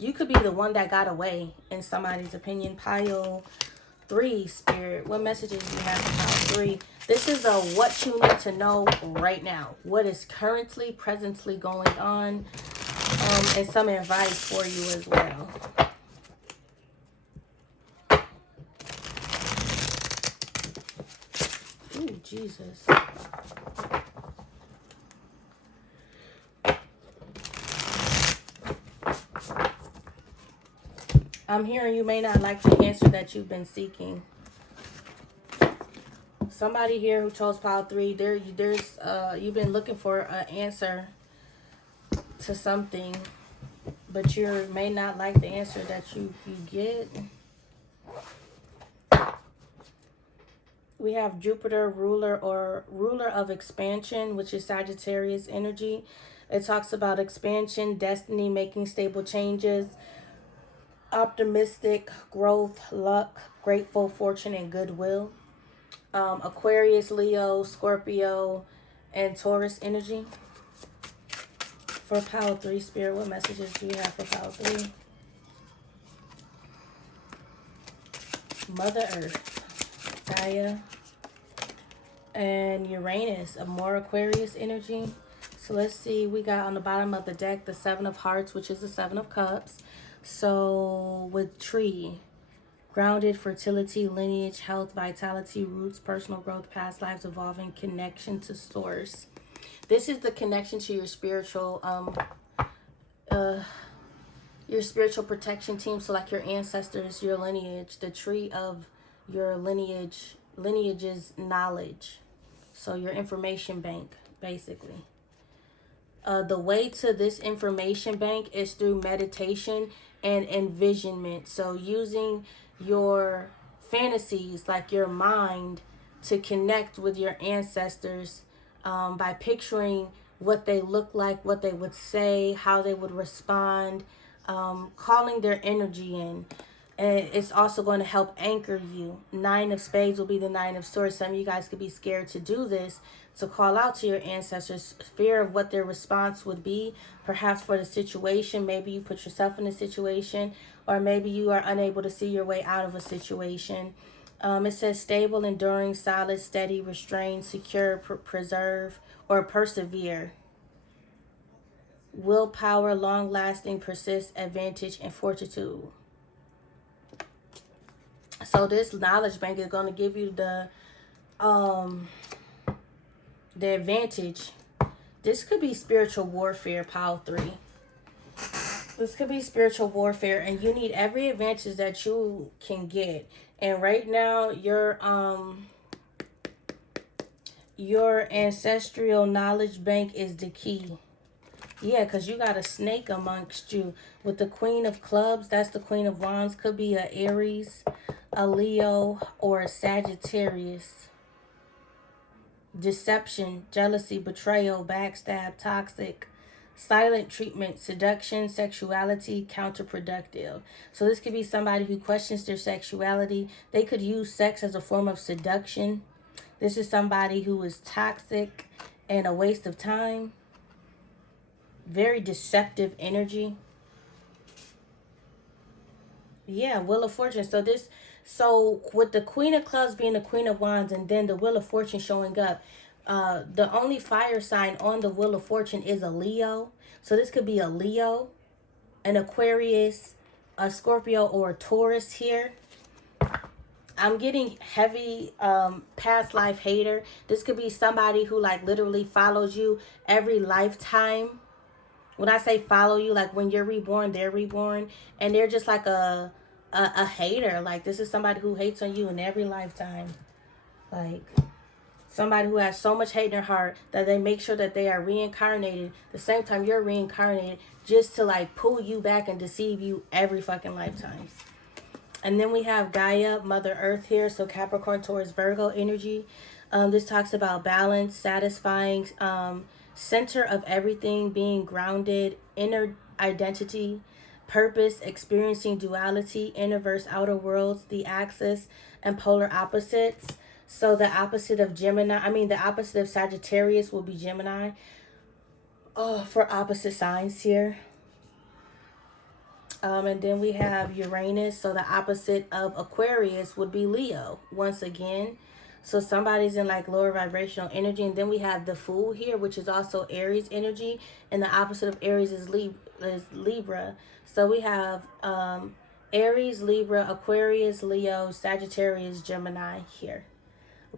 You could be the one that got away in somebody's opinion. Pile 3, Spirit. What messages do you have for pile 3? This is a what you need to know right now. What is currently, presently going on. And some advice for you as well. Ooh, Jesus. I'm hearing you may not like the answer that you've been seeking. Somebody here who chose pile 3, there's you've been looking for an answer to something, but you may not like the answer that you get. We have Jupiter, ruler of expansion, which is Sagittarius energy. It talks about expansion, destiny, making stable changes. optimistic, growth, luck, grateful, fortune, and goodwill. Aquarius, Leo, Scorpio, and Taurus energy. For Power 3, Spirit, what messages do you have for Power 3? Mother Earth, Gaia, and Uranus, a more Aquarius energy. So let's see, we got on the bottom of the deck the Seven of Hearts, which is the Seven of Cups. So with tree, grounded, fertility, lineage, health, vitality, roots, personal growth, past lives, evolving, connection to source. This is the connection to your spiritual protection team. So like your ancestors, your lineage, the tree of your lineage's knowledge. So your information bank, basically. The way to this information bank is through meditation and envisionment. So using your fantasies, like your mind, to connect with your ancestors by picturing what they look like, what they would say, how they would respond, calling their energy in. And it's also going to help anchor you. Nine of Spades will be the Nine of Swords. Some of you guys could be scared to do this, to call out to your ancestors, fear of what their response would be, perhaps for the situation. Maybe you put yourself in a situation, or maybe you are unable to see your way out of a situation. It says stable, enduring, solid, steady, restrained, secure, preserve, or persevere. Willpower, long-lasting, persist, advantage, and fortitude. So this knowledge bank is going to give you the advantage. This could be spiritual warfare, Power 3. This could be spiritual warfare, and you need every advantage that you can get. And right now, your ancestral knowledge bank is the key. Yeah, because you got a snake amongst you. With the Queen of Clubs, that's the Queen of Wands. Could be a Aries, a Leo, or a Sagittarius. Deception, jealousy, betrayal, backstab, toxic, silent treatment, seduction, sexuality, counterproductive. So this could be somebody who questions their sexuality. They could use sex as a form of seduction. This is somebody who is toxic and a waste of time. Very deceptive energy. Yeah, Wheel of Fortune. So with the Queen of Clubs being the Queen of Wands, and then the Wheel of Fortune showing up, the only fire sign on the Wheel of Fortune is a Leo. So this could be a Leo, an Aquarius, a Scorpio, or a Taurus here. I'm getting heavy past life hater. This could be somebody who like literally follows you every lifetime. When I say follow you, like when you're reborn, they're reborn, and they're just like a hater. Like this is somebody who hates on you in every lifetime. Like somebody who has so much hate in their heart that they make sure that they are reincarnated the same time you're reincarnated, just to like pull you back and deceive you every fucking lifetime. And then we have Gaia, Mother Earth here. So Capricorn, Taurus, Virgo energy. This talks about balance, satisfying, center of everything, being grounded, inner identity, purpose, experiencing duality, inner versus outer worlds, the axis, and polar opposites. So the opposite of the opposite of Sagittarius will be Gemini. For opposite signs here. And then we have Uranus. So the opposite of Aquarius would be Leo once again. So somebody's in like lower vibrational energy. And then we have the Fool here, which is also Aries energy. And the opposite of Aries is Libra. So we have Aries, Libra, Aquarius, Leo, Sagittarius, Gemini here.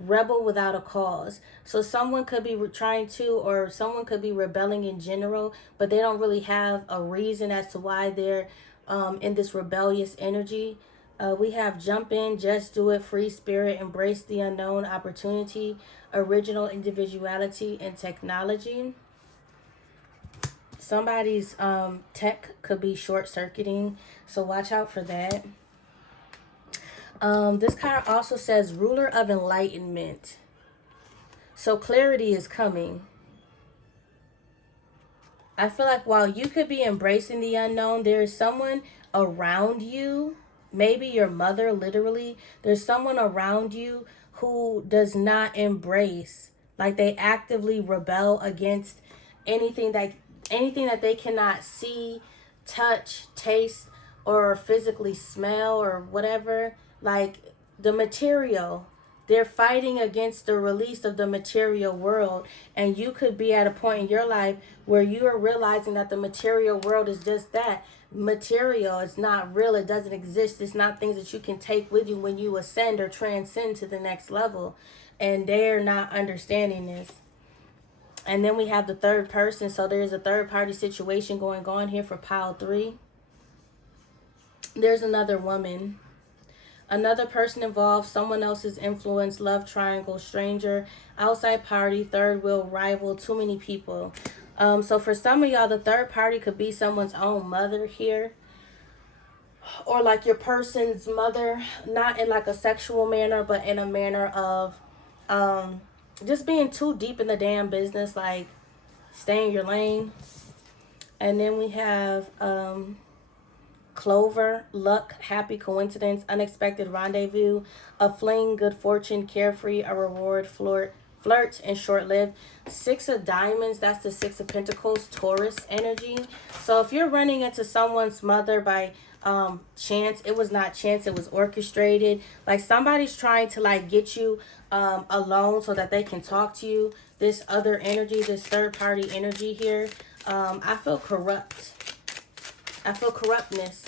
Rebel without a cause. So someone could be someone could be rebelling in general, but they don't really have a reason as to why they're in this rebellious energy. We have jump in, just do it, free spirit, embrace the unknown, opportunity, original individuality, and technology. Somebody's tech could be short-circuiting, so watch out for that. This card also says ruler of enlightenment. So clarity is coming. I feel like while you could be embracing the unknown, there is someone around you, maybe your mother, literally. There's someone around you who does not embrace, like they actively rebel against anything that anything that they cannot see, touch, taste, or physically smell or whatever. Like the material. They're fighting against the release of the material world. And you could be at a point in your life where you are realizing that the material world is just that material. It's not real. It doesn't exist. It's not things that you can take with you when you ascend or transcend to the next level. And they're not understanding this. And then we have the third person. So there's a third party situation going on here for pile 3. There's another woman. Another person involved, someone else's influence, love triangle, stranger, outside party, third wheel, rival, too many people. So for some of y'all, the third party could be someone's own mother here. Or like your person's mother, not in like a sexual manner, but in a manner of just being too deep in the damn business, like stay in your lane. And then we have Clover, luck, happy coincidence, unexpected rendezvous, a fling, good fortune, carefree, a reward, flirt, and short-lived. 6 of diamonds, that's the 6 of pentacles, Taurus energy. So if you're running into someone's mother by chance, it was not chance, it was orchestrated. Like somebody's trying to like get you alone so that they can talk to you. This other energy, this third party energy here, I feel corrupt. I feel corruptness.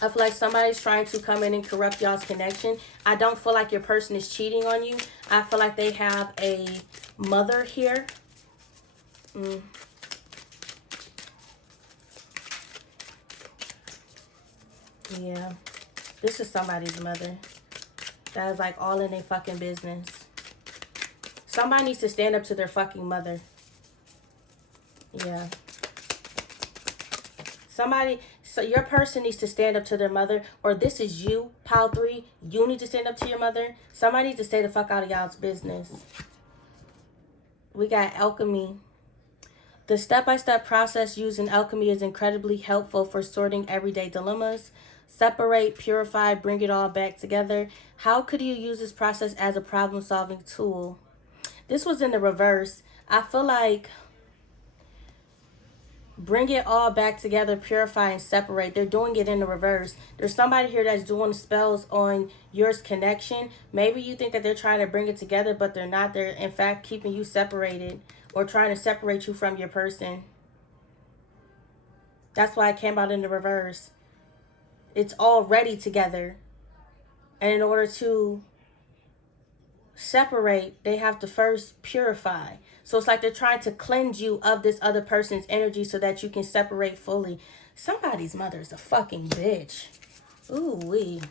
I feel like somebody's trying to come in and corrupt y'all's connection. I don't feel like your person is cheating on you. I feel like they have a mother here. Yeah. This is somebody's mother. That is like all in their fucking business. Somebody needs to stand up to their fucking mother. Yeah. So your person needs to stand up to their mother, or this is you, pile 3. You need to stand up to your mother. Somebody needs to stay the fuck out of y'all's business. We got alchemy. The step-by-step process used in alchemy is incredibly helpful for sorting everyday dilemmas. Separate, purify, bring it all back together. How could you use this process as a problem-solving tool? This was in the reverse. I feel like bring it all back together, purify, and separate. They're doing it in the reverse. There's somebody here that's doing spells on yours connection. Maybe you think that they're trying to bring it together, but they're not. They're, in fact, keeping you separated or trying to separate you from your person. That's why it came out in the reverse. It's already together. And in order to separate, they have to first purify. So it's like they're trying to cleanse you of this other person's energy so that you can separate fully. Somebody's mother is a fucking bitch. Ooh-wee.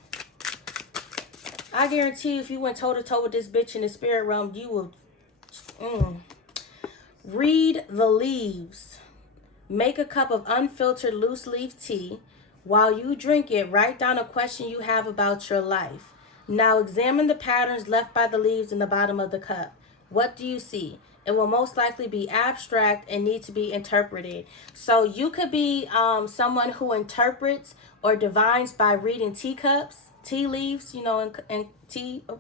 I guarantee you if you went toe-to-toe with this bitch in the spirit realm, you will... Read the leaves. Make a cup of unfiltered loose leaf tea. While you drink it, write down a question you have about your life. Now examine the patterns left by the leaves in the bottom of the cup. What do you see? It will most likely be abstract and need to be interpreted. So you could be someone who interprets or divines by reading teacups, tea leaves, you know, and tea. Oh,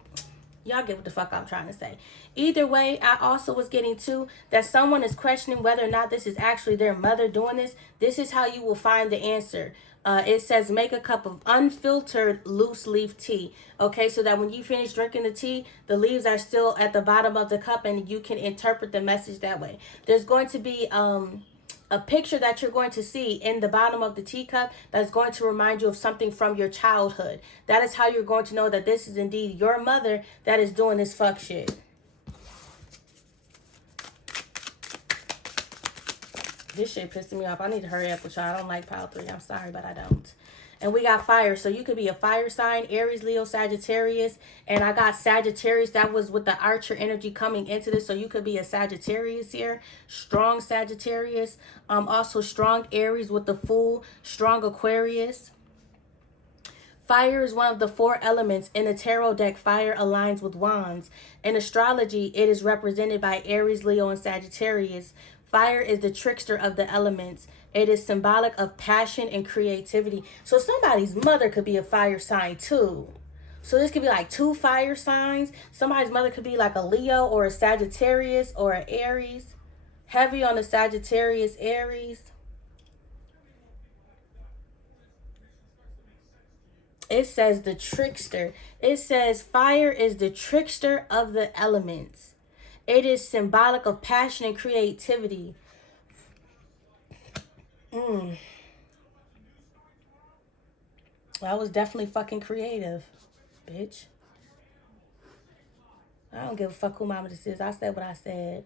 y'all get what the fuck I'm trying to say. Either way, I also was getting to that someone is questioning whether or not this is actually their mother doing this. This is how you will find the answer. It says make a cup of unfiltered loose leaf tea. Okay, so that when you finish drinking the tea, the leaves are still at the bottom of the cup and you can interpret the message that way. There's going to be a picture that you're going to see in the bottom of the teacup that's going to remind you of something from your childhood. That is how you're going to know that this is indeed your mother that is doing this fuck shit. This shit pissing me off. I need to hurry up with y'all. I don't like pile 3. I'm sorry, but I don't. And we got fire. So you could be a fire sign, Aries, Leo, Sagittarius. And I got Sagittarius. That was with the Archer energy coming into this. So you could be a Sagittarius here. Strong Sagittarius. Also strong Aries with the Fool. Strong Aquarius. Fire is one of the 4 elements. In the tarot deck, fire aligns with wands. In astrology, it is represented by Aries, Leo, and Sagittarius. Fire is the trickster of the elements. It is symbolic of passion and creativity. So somebody's mother could be a fire sign too. So this could be like 2 fire signs. Somebody's mother could be like a Leo or a Sagittarius or an Aries. Heavy on the Sagittarius, Aries. It says the trickster. It says fire is the trickster of the elements. It is symbolic of passion and creativity. I was definitely fucking creative, bitch. I don't give a fuck who mama this is. I said what I said.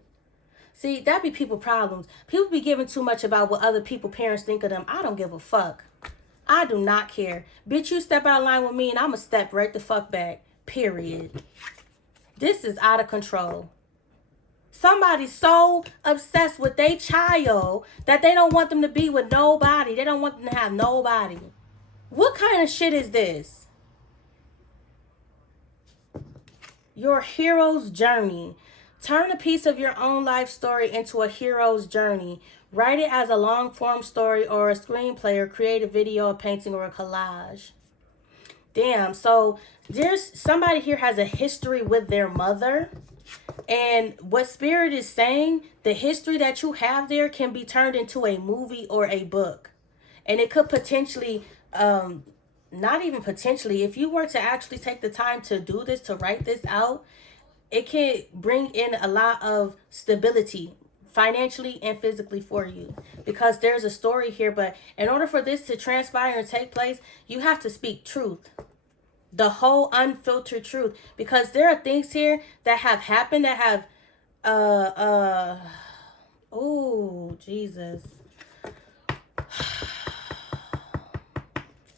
See, that be people problems. People be giving too much about what other people, parents think of them. I don't give a fuck. I do not care. Bitch, you step out of line with me and I'ma step right the fuck back. Period. This is out of control. Somebody's so obsessed with their child that they don't want them to be with nobody. They don't want them to have nobody. What kind of shit is this? Your hero's journey. Turn a piece of your own life story into a hero's journey. Write it as a long form story or a screenplay, or create a video, a painting, or a collage. Damn, so there's somebody here has a history with their mother. And what Spirit is saying, the history that you have there can be turned into a movie or a book. And it could potentially, not even potentially, if you were to actually take the time to do this, to write this out, it can bring in a lot of stability financially and physically for you, because there's a story here. But in order for this to transpire and take place, you have to speak truth, the whole unfiltered truth, because there are things here that have happened that have oh Jesus,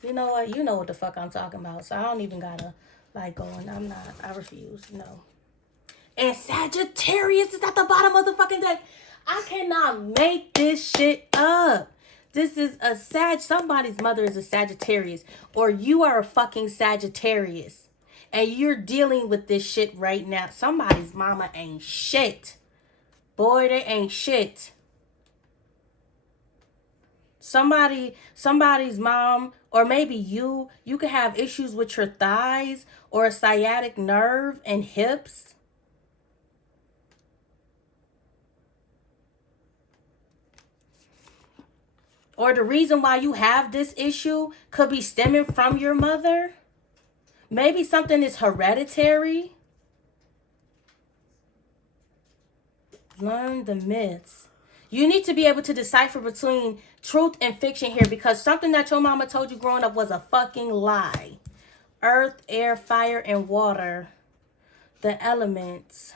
you know what, you know what the fuck I'm talking about, so I don't even gotta like go, and I refuse, no. And Sagittarius is at the bottom of the fucking deck. I cannot make this shit up. This is a somebody's mother is a Sagittarius, or you are a fucking Sagittarius, and you're dealing with this shit right now. Somebody's mama ain't shit. Boy, they ain't shit. Somebody's mom, or maybe you could have issues with your thighs or a sciatic nerve and hips. Or the reason why you have this issue could be stemming from your mother. Maybe something is hereditary. Learn the myths. You need to be able to decipher between truth and fiction here, because something that your mama told you growing up was a fucking lie. Earth, air, fire, and water. The elements.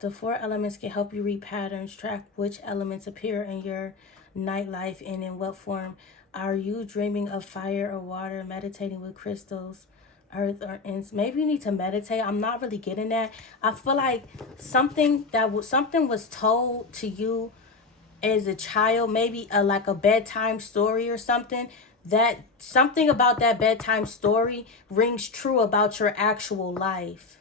The 4 elements can help you read patterns, track which elements appear in your nightlife and in what form. Are you dreaming of fire or water, meditating with crystals, earth, or maybe you need to meditate? I'm not really getting that. I feel like something was told to you as a child, maybe like a bedtime story or something, that something about that bedtime story rings true about your actual life.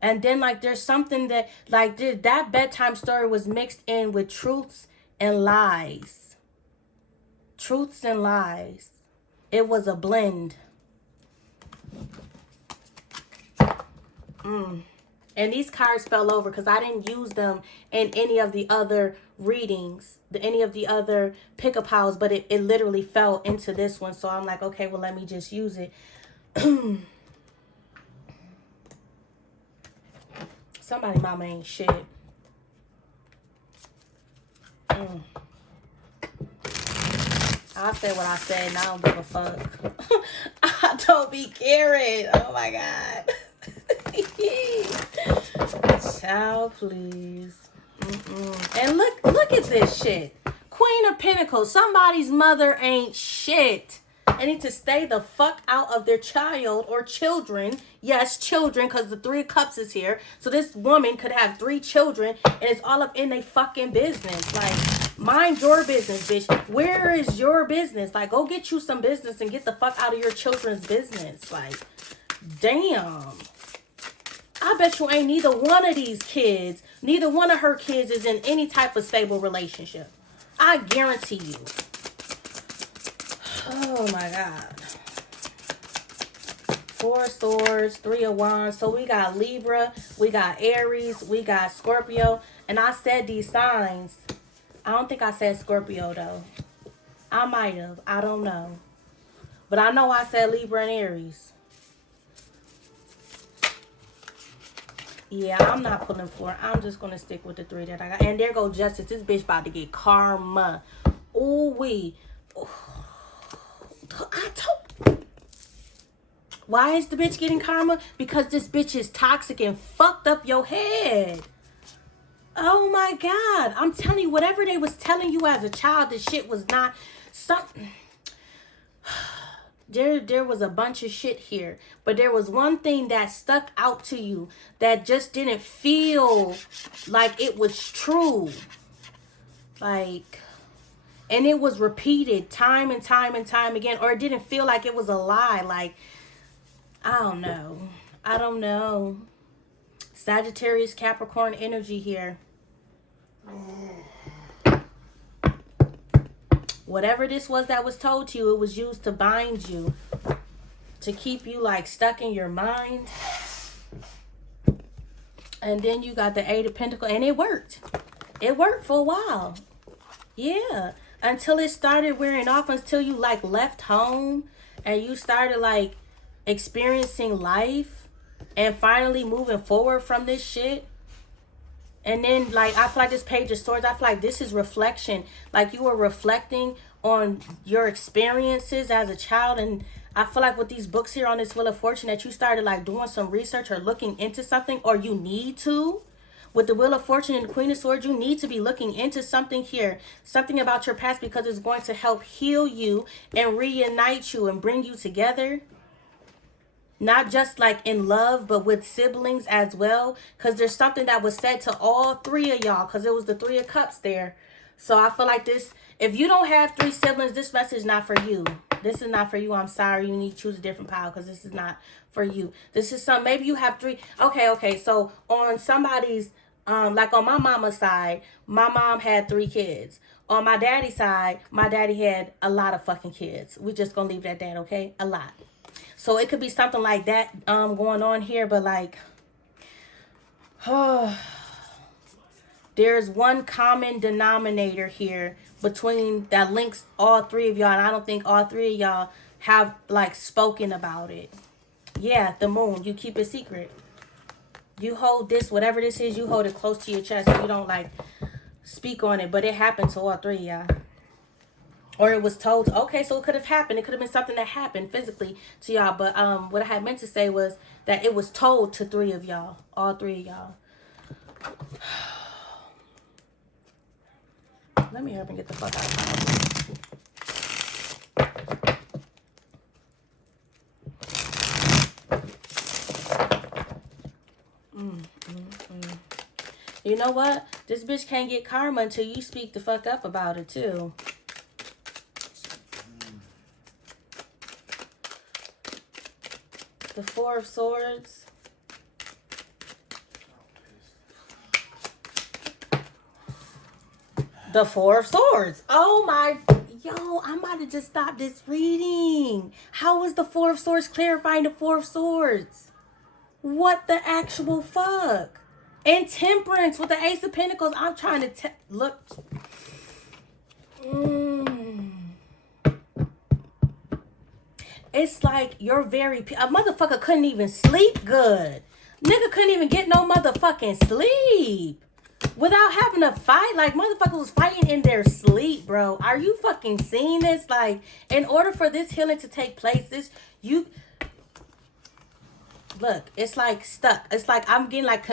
And then like there's something that like that bedtime story was mixed in with truths and lies. Truths and lies. It was a blend. And these cards fell over because I didn't use them in any of the other readings, any of the other pickup piles, but it literally fell into this one. So I'm like, okay, well, let me just use it. Somebody mama ain't shit. I said what I said, and I don't give a fuck. I don't be caring. Oh my God. Child, please. And look at this shit. Queen of Pentacles. Somebody's mother ain't shit. They need to stay the fuck out of their child or children. Yes, children, because the 3 of Cups is here. So this woman could have 3 children, and it's all up in their fucking business. Like, mind your business, bitch. Where is your business? Like, go get you some business and get the fuck out of your children's business. Like, damn. I bet you ain't neither one of these kids, neither one of her kids is in any type of stable relationship. I guarantee you. Oh my God. Four of Swords, Three of Wands. So we got Libra, we got Aries, we got Scorpio. And I said these signs. I don't think I said Scorpio though. I might have. I don't know. But I know I said Libra and Aries. Yeah, I'm not pulling for. I'm just going to stick with the three that I got. And there go Justice. This bitch about to get karma. Ooh wee. I told. Why is the bitch getting karma? Because this bitch is toxic and fucked up your head. Oh my God. I'm telling you, whatever they was telling you as a child, this shit was not something. There was a bunch of shit here. But there was one thing that stuck out to you that just didn't feel like it was true. Like, and it was repeated time and time and time again. Or it didn't feel like it was a lie. Like, I don't know. I don't know. Sagittarius, Capricorn energy here. Whatever this was that was told to you, it was used to bind you. To keep you like stuck in your mind. And then you got the Eight of Pentacles. And it worked. It worked for a while. Yeah. Until it started wearing off. Until you like left home. And you started like experiencing life. And finally moving forward from this shit. And then, like, I feel like this Page of Swords, I feel like this is reflection. Like, you were reflecting on your experiences as a child. And I feel like with these books here on this Wheel of Fortune that you started, like, doing some research or looking into something. Or you need to. With the Wheel of Fortune and the Queen of Swords, you need to be looking into something here. Something about your past because it's going to help heal you and reunite you and bring you together. Not just like in love, but with siblings as well. Because there's something that was said to all three of y'all. Because it was the Three of Cups there. So I feel like this, if you don't have three siblings, this message is not for you. This is not for you. I'm sorry. You need to choose a different pile because this is not for you. This is some, maybe you have three. Okay. So on somebody's, like on my mama's side, my mom had 3 kids. On my daddy's side, my daddy had a lot of fucking kids. We're just going to leave it at that, okay? A lot. So it could be something like that going on here. But like, there's one common denominator here between that links all three of y'all. And I don't think all three of y'all have like spoken about it. Yeah, the moon. You keep it secret. You hold this, whatever this is, you hold it close to your chest. You don't like speak on it. But it happened to all three of y'all. Or it was told, okay, so it could have happened. It could have been something that happened physically to y'all. But what I had meant to say was that it was told to 3 of y'all. All 3 of y'all. Let me help and get the fuck out of my house. You know what? This bitch can't get karma until you speak the fuck up about it too. The Four of Swords. The Four of Swords. Oh my. Yo, I might have just stopped this reading. How is the Four of Swords clarifying the Four of Swords? What the actual fuck? And Temperance with the Ace of Pentacles. I'm trying to look. It's like you're a motherfucker couldn't even sleep good. Nigga couldn't even get no motherfucking sleep without having to fight. Like, motherfuckers was fighting in their sleep, bro. Are you fucking seeing this? Like, in order for this healing to take place, look, it's like stuck. It's like I'm getting like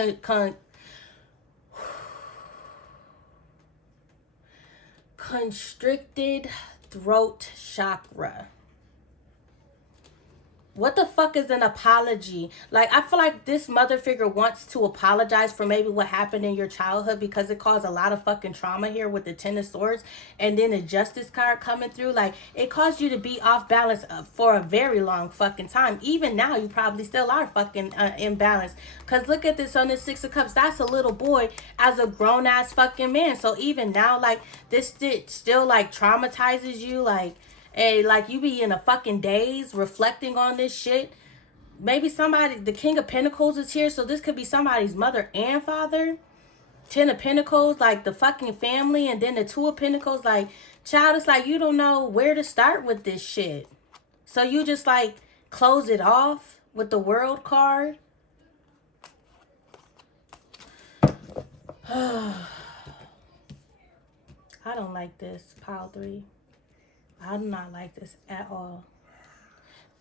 constricted throat chakra. What the fuck is an apology? Like, I feel like this mother figure wants to apologize for maybe what happened in your childhood because it caused a lot of fucking trauma here with the Ten of Swords and then the Justice card coming through. Like, it caused you to be off balance for a very long fucking time. Even now, you probably still are fucking imbalanced. Because look at this on the Six of Cups. That's a little boy as a grown ass fucking man. So even now, like, this still, like, traumatizes you. Like, hey, like you be in a fucking daze reflecting on this shit. Maybe somebody, the King of Pentacles is here, so this could be somebody's mother and father. Ten of Pentacles, like the fucking family, and then the Two of Pentacles, like, child, it's like you don't know where to start with this shit. So you just like close it off with the World card. I don't like this, pile 3. I do not like this at all.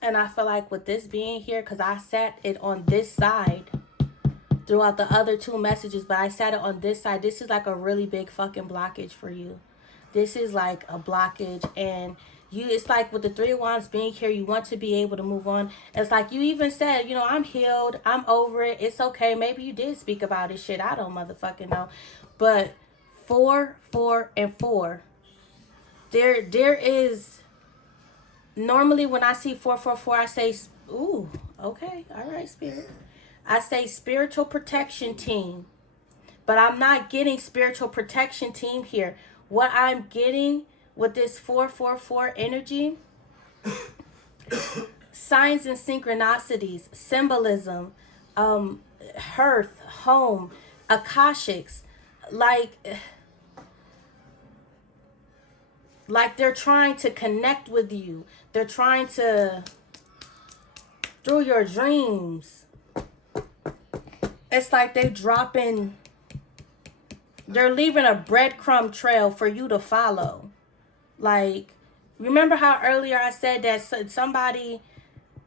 And I feel like with this being here, because I sat it on this side throughout the other 2 messages, but I sat it on this side. This is like a really big fucking blockage for you. This is like a blockage. And you, it's like with the 3 of Wands being here, you want to be able to move on. It's like you even said, you know, I'm healed. I'm over it. It's okay. Maybe you did speak about this shit. I don't motherfucking know. But 4, 4, and 4. There is... Normally, when I see 444, I say, ooh, okay, all right, Spirit. I say spiritual protection team. But I'm not getting spiritual protection team here. What I'm getting with this 444 energy, signs and synchronicities, symbolism, hearth, home, akashics, like they're trying to connect with you. They're trying to, through your dreams. It's like they're leaving a breadcrumb trail for you to follow. Like, remember how earlier I said that somebody,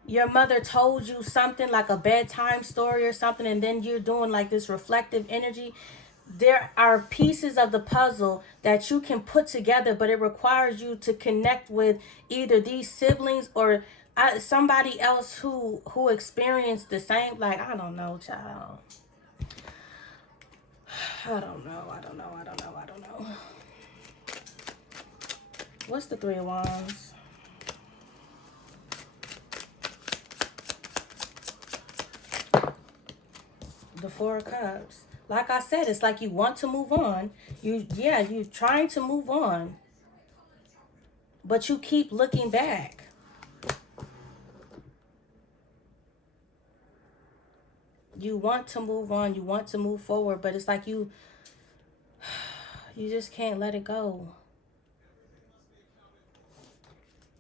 your mother told you something like a bedtime story or something, and then you're doing like this reflective energy? There are pieces of the puzzle that you can put together, but it requires you to connect with either these siblings or somebody else who experienced the same. Like, I don't know, child. I don't know. What's the 3 of Wands? The 4 of Cups. Like I said, it's like you want to move on. You're trying to move on. But you keep looking back. You want to move on. You want to move forward. But it's like you just can't let it go.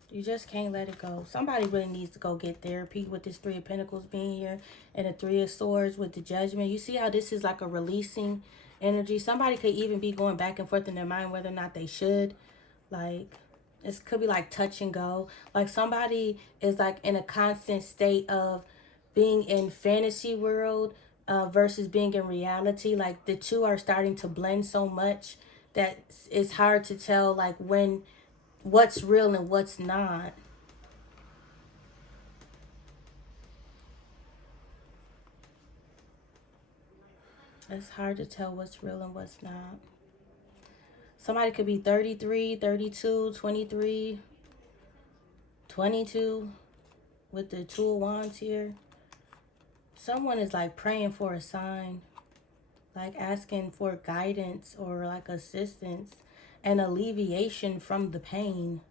You just can't let it go. Somebody really needs to go get therapy with this 3 of Pentacles being here and the 3 of Swords with the Judgment. You see how this is like a releasing energy? Somebody could even be going back and forth in their mind whether or not they should. Like, this could be like touch and go. Like somebody is like in a constant state of being in fantasy world versus being in reality. Like the two are starting to blend so much that it's hard to tell like what's real and what's not. It's hard to tell what's real and what's not. Somebody could be 33, 32, 23, 22 with the 2 of Wands here. Someone is like praying for a sign, like asking for guidance or like assistance and alleviation from the pain.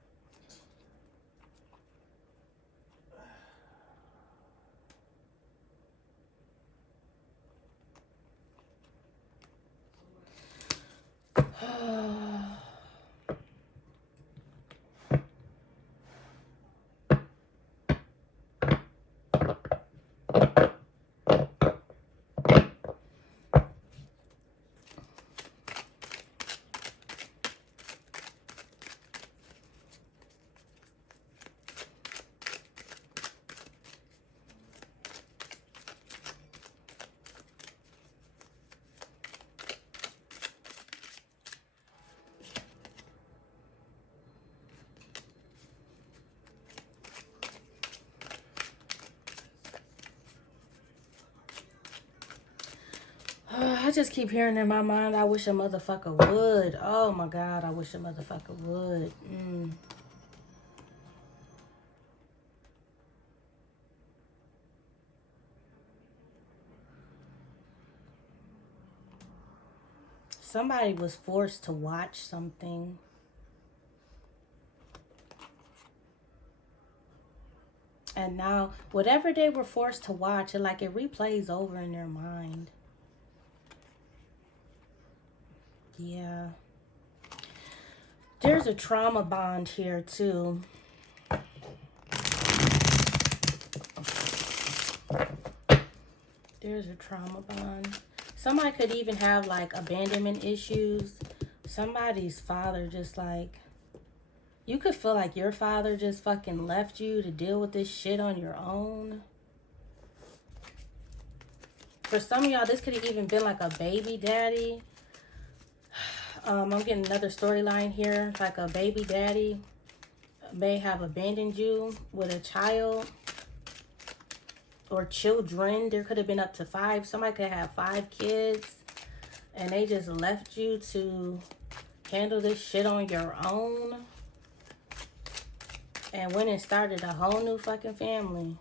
just keep hearing in my mind, I wish a motherfucker would. Oh my God, I wish a motherfucker would. Somebody was forced to watch something. And now, whatever they were forced to watch, it replays over in their mind. Yeah. There's a trauma bond here, too. There's a trauma bond. Somebody could even have, abandonment issues. Somebody's father just, you could feel like your father just fucking left you to deal with this shit on your own. For some of y'all, this could have even been a baby daddy. I'm getting another storyline here. Like a baby daddy may have abandoned you with a child or children. There could have been up to 5. Somebody could have 5 kids and they just left you to handle this shit on your own. And went and started a whole new fucking family.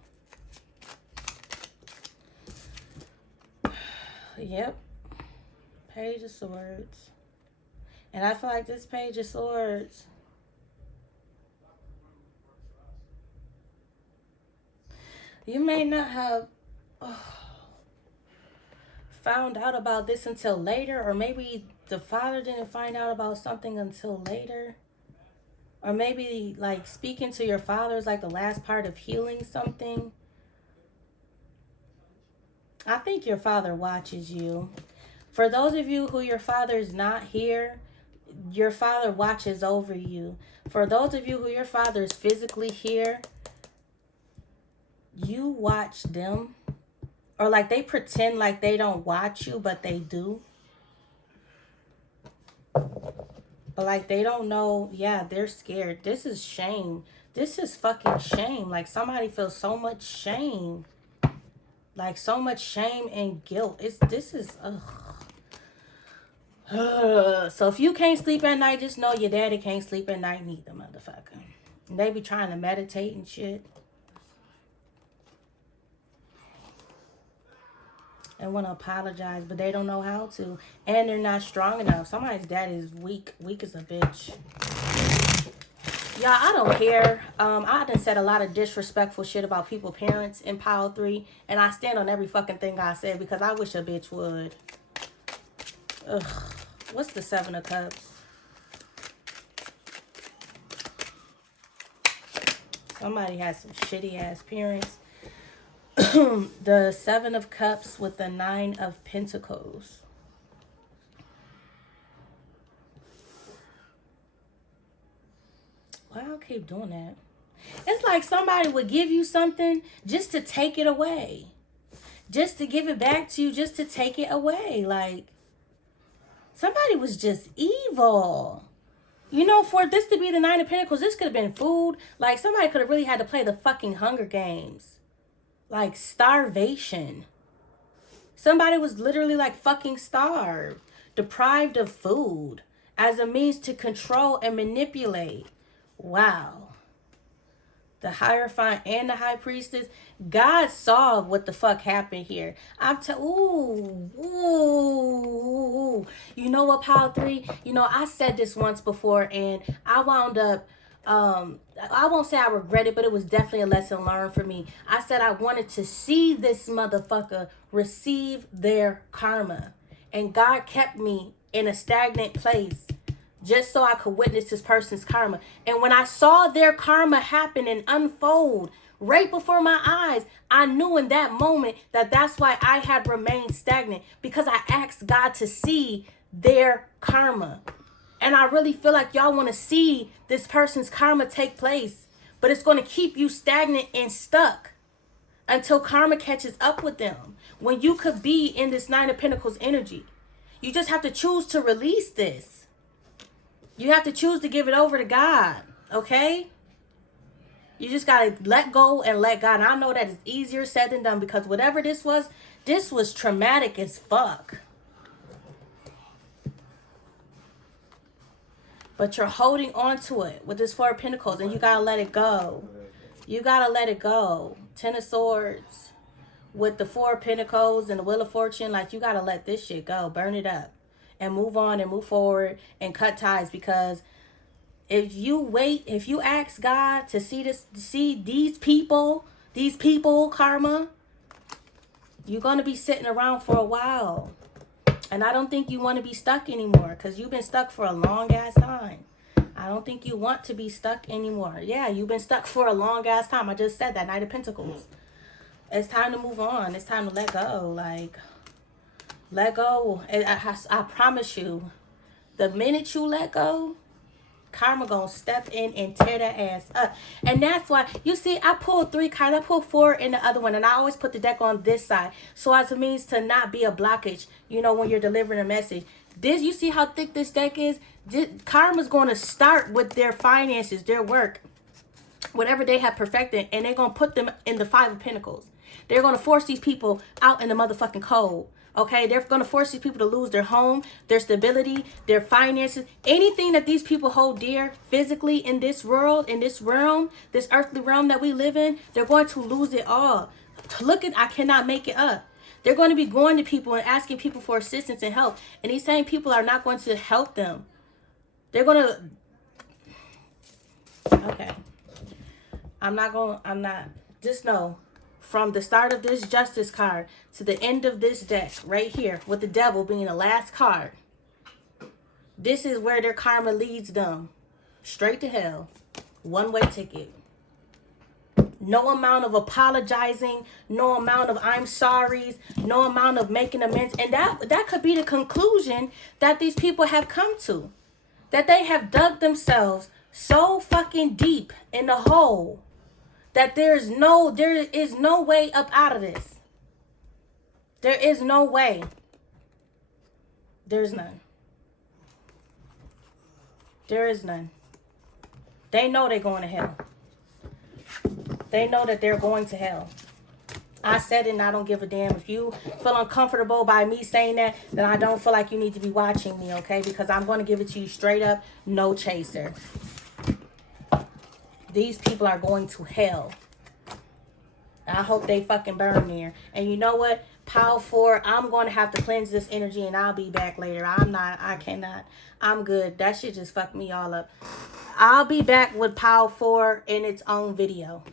Yep. Page of Swords. And I feel like this Page of Swords, you may not have found out about this until later. Or maybe the father didn't find out about something until later. Or maybe, speaking to your father is, the last part of healing something. I think your father watches you. For those of you who your father's not here, your father watches over you. For those of you who your father is physically here, you watch them. Or, they pretend like they don't watch you, but they do. But they don't know. Yeah, they're scared. This is shame. This is fucking shame. Somebody feels so much shame. So much shame and guilt. This is so if you can't sleep at night, just know your daddy can't sleep at night neither, motherfucker. And they be trying to meditate and shit. And want to apologize, but they don't know how to. And they're not strong enough. Somebody's dad is weak. Weak as a bitch. Y'all, I don't care. I done said a lot of disrespectful shit about people's parents in Pile 3. And I stand on every fucking thing I said because I wish a bitch would. Ugh. What's the 7 of Cups? Somebody has some shitty ass parents. The 7 of Cups with the 9 of Pentacles. Why I'll keep doing that? It's like somebody would give you something just to take it away. Just to give it back to you, just to take it away. Somebody was just evil. You know, for this to be the 9 of Pentacles, this could have been food. Somebody could have really had to play the fucking Hunger Games. Starvation. Somebody was literally fucking starved. Deprived of food. As a means to control and manipulate. Wow. The Hierophant and the High Priestess. God saw what the fuck happened here. Ooh. You know what, Pile 3? You know, I said this once before and I wound up, I won't say I regret it, but it was definitely a lesson learned for me. I said I wanted to see this motherfucker receive their karma. And God kept me in a stagnant place just so I could witness this person's karma. And when I saw their karma happen and unfold right before my eyes, I knew in that moment that that's why I had remained stagnant. Because I asked God to see their karma. And I really feel like y'all want to see this person's karma take place. But it's going to keep you stagnant and stuck until karma catches up with them. When you could be in this 9 of Pentacles energy. You just have to choose to release this. You have to choose to give it over to God. Okay? You just got to let go and let God. And I know that is easier said than done because whatever this was traumatic as fuck. But you're holding on to it with this Four of Pentacles, and you got to let it go. You got to let it go. Ten of Swords with the Four of Pentacles and the Wheel of Fortune. Like, you got to let this shit go. Burn it up. And move on and move forward and cut ties. Because if you ask God to see these people, karma, you're going to be sitting around for a while. And I don't think you want to be stuck anymore, because you've been stuck for a long ass time. I don't think you want to be stuck anymore. Yeah, you've been stuck for a long ass time. I just said that. Knight of Pentacles. It's time to move on. It's time to let go. Like, let go. I promise you, the minute you let go, karma gonna step in and tear that ass up. And that's why, you see, I pulled 3 cards. I pulled 4 in the other one, and I always put the deck on this side, so as a means to not be a blockage, you know, when you're delivering a message. This, you see how thick this deck is? Karma's going to start with their finances, their work, whatever they have perfected, and they're going to put them in the 5 of Pentacles. They're going to force these people out in the motherfucking cold. Okay, they're going to force these people to lose their home, their stability, their finances, anything that these people hold dear physically in this world, in this realm, this earthly realm that we live in. They're going to lose it all. Look at, I cannot make it up. They're going to be going to people and asking people for assistance and help. And these same people are not going to help them. They're going to, okay. Just know, from the start of this Justice card to the end of this deck, right here, with the Devil being the last card, this is where their karma leads them. Straight to hell. One-way ticket. No amount of apologizing, no amount of I'm sorry's, no amount of making amends. And that could be the conclusion that these people have come to. That they have dug themselves so fucking deep in the hole that there is no way up out of this. There is no way. There's none. There is none. They know they're going to hell. They know that they're going to hell. I said it, and I don't give a damn. If you feel uncomfortable by me saying that, then I don't feel like you need to be watching me, okay? Because I'm going to give it to you straight up, no chaser. These people are going to hell. I hope they fucking burn there. And you know what? Power 4, I'm going to have to cleanse this energy, and I'll be back later. I cannot. I'm good. That shit just fucked me all up. I'll be back with Power 4 in its own video.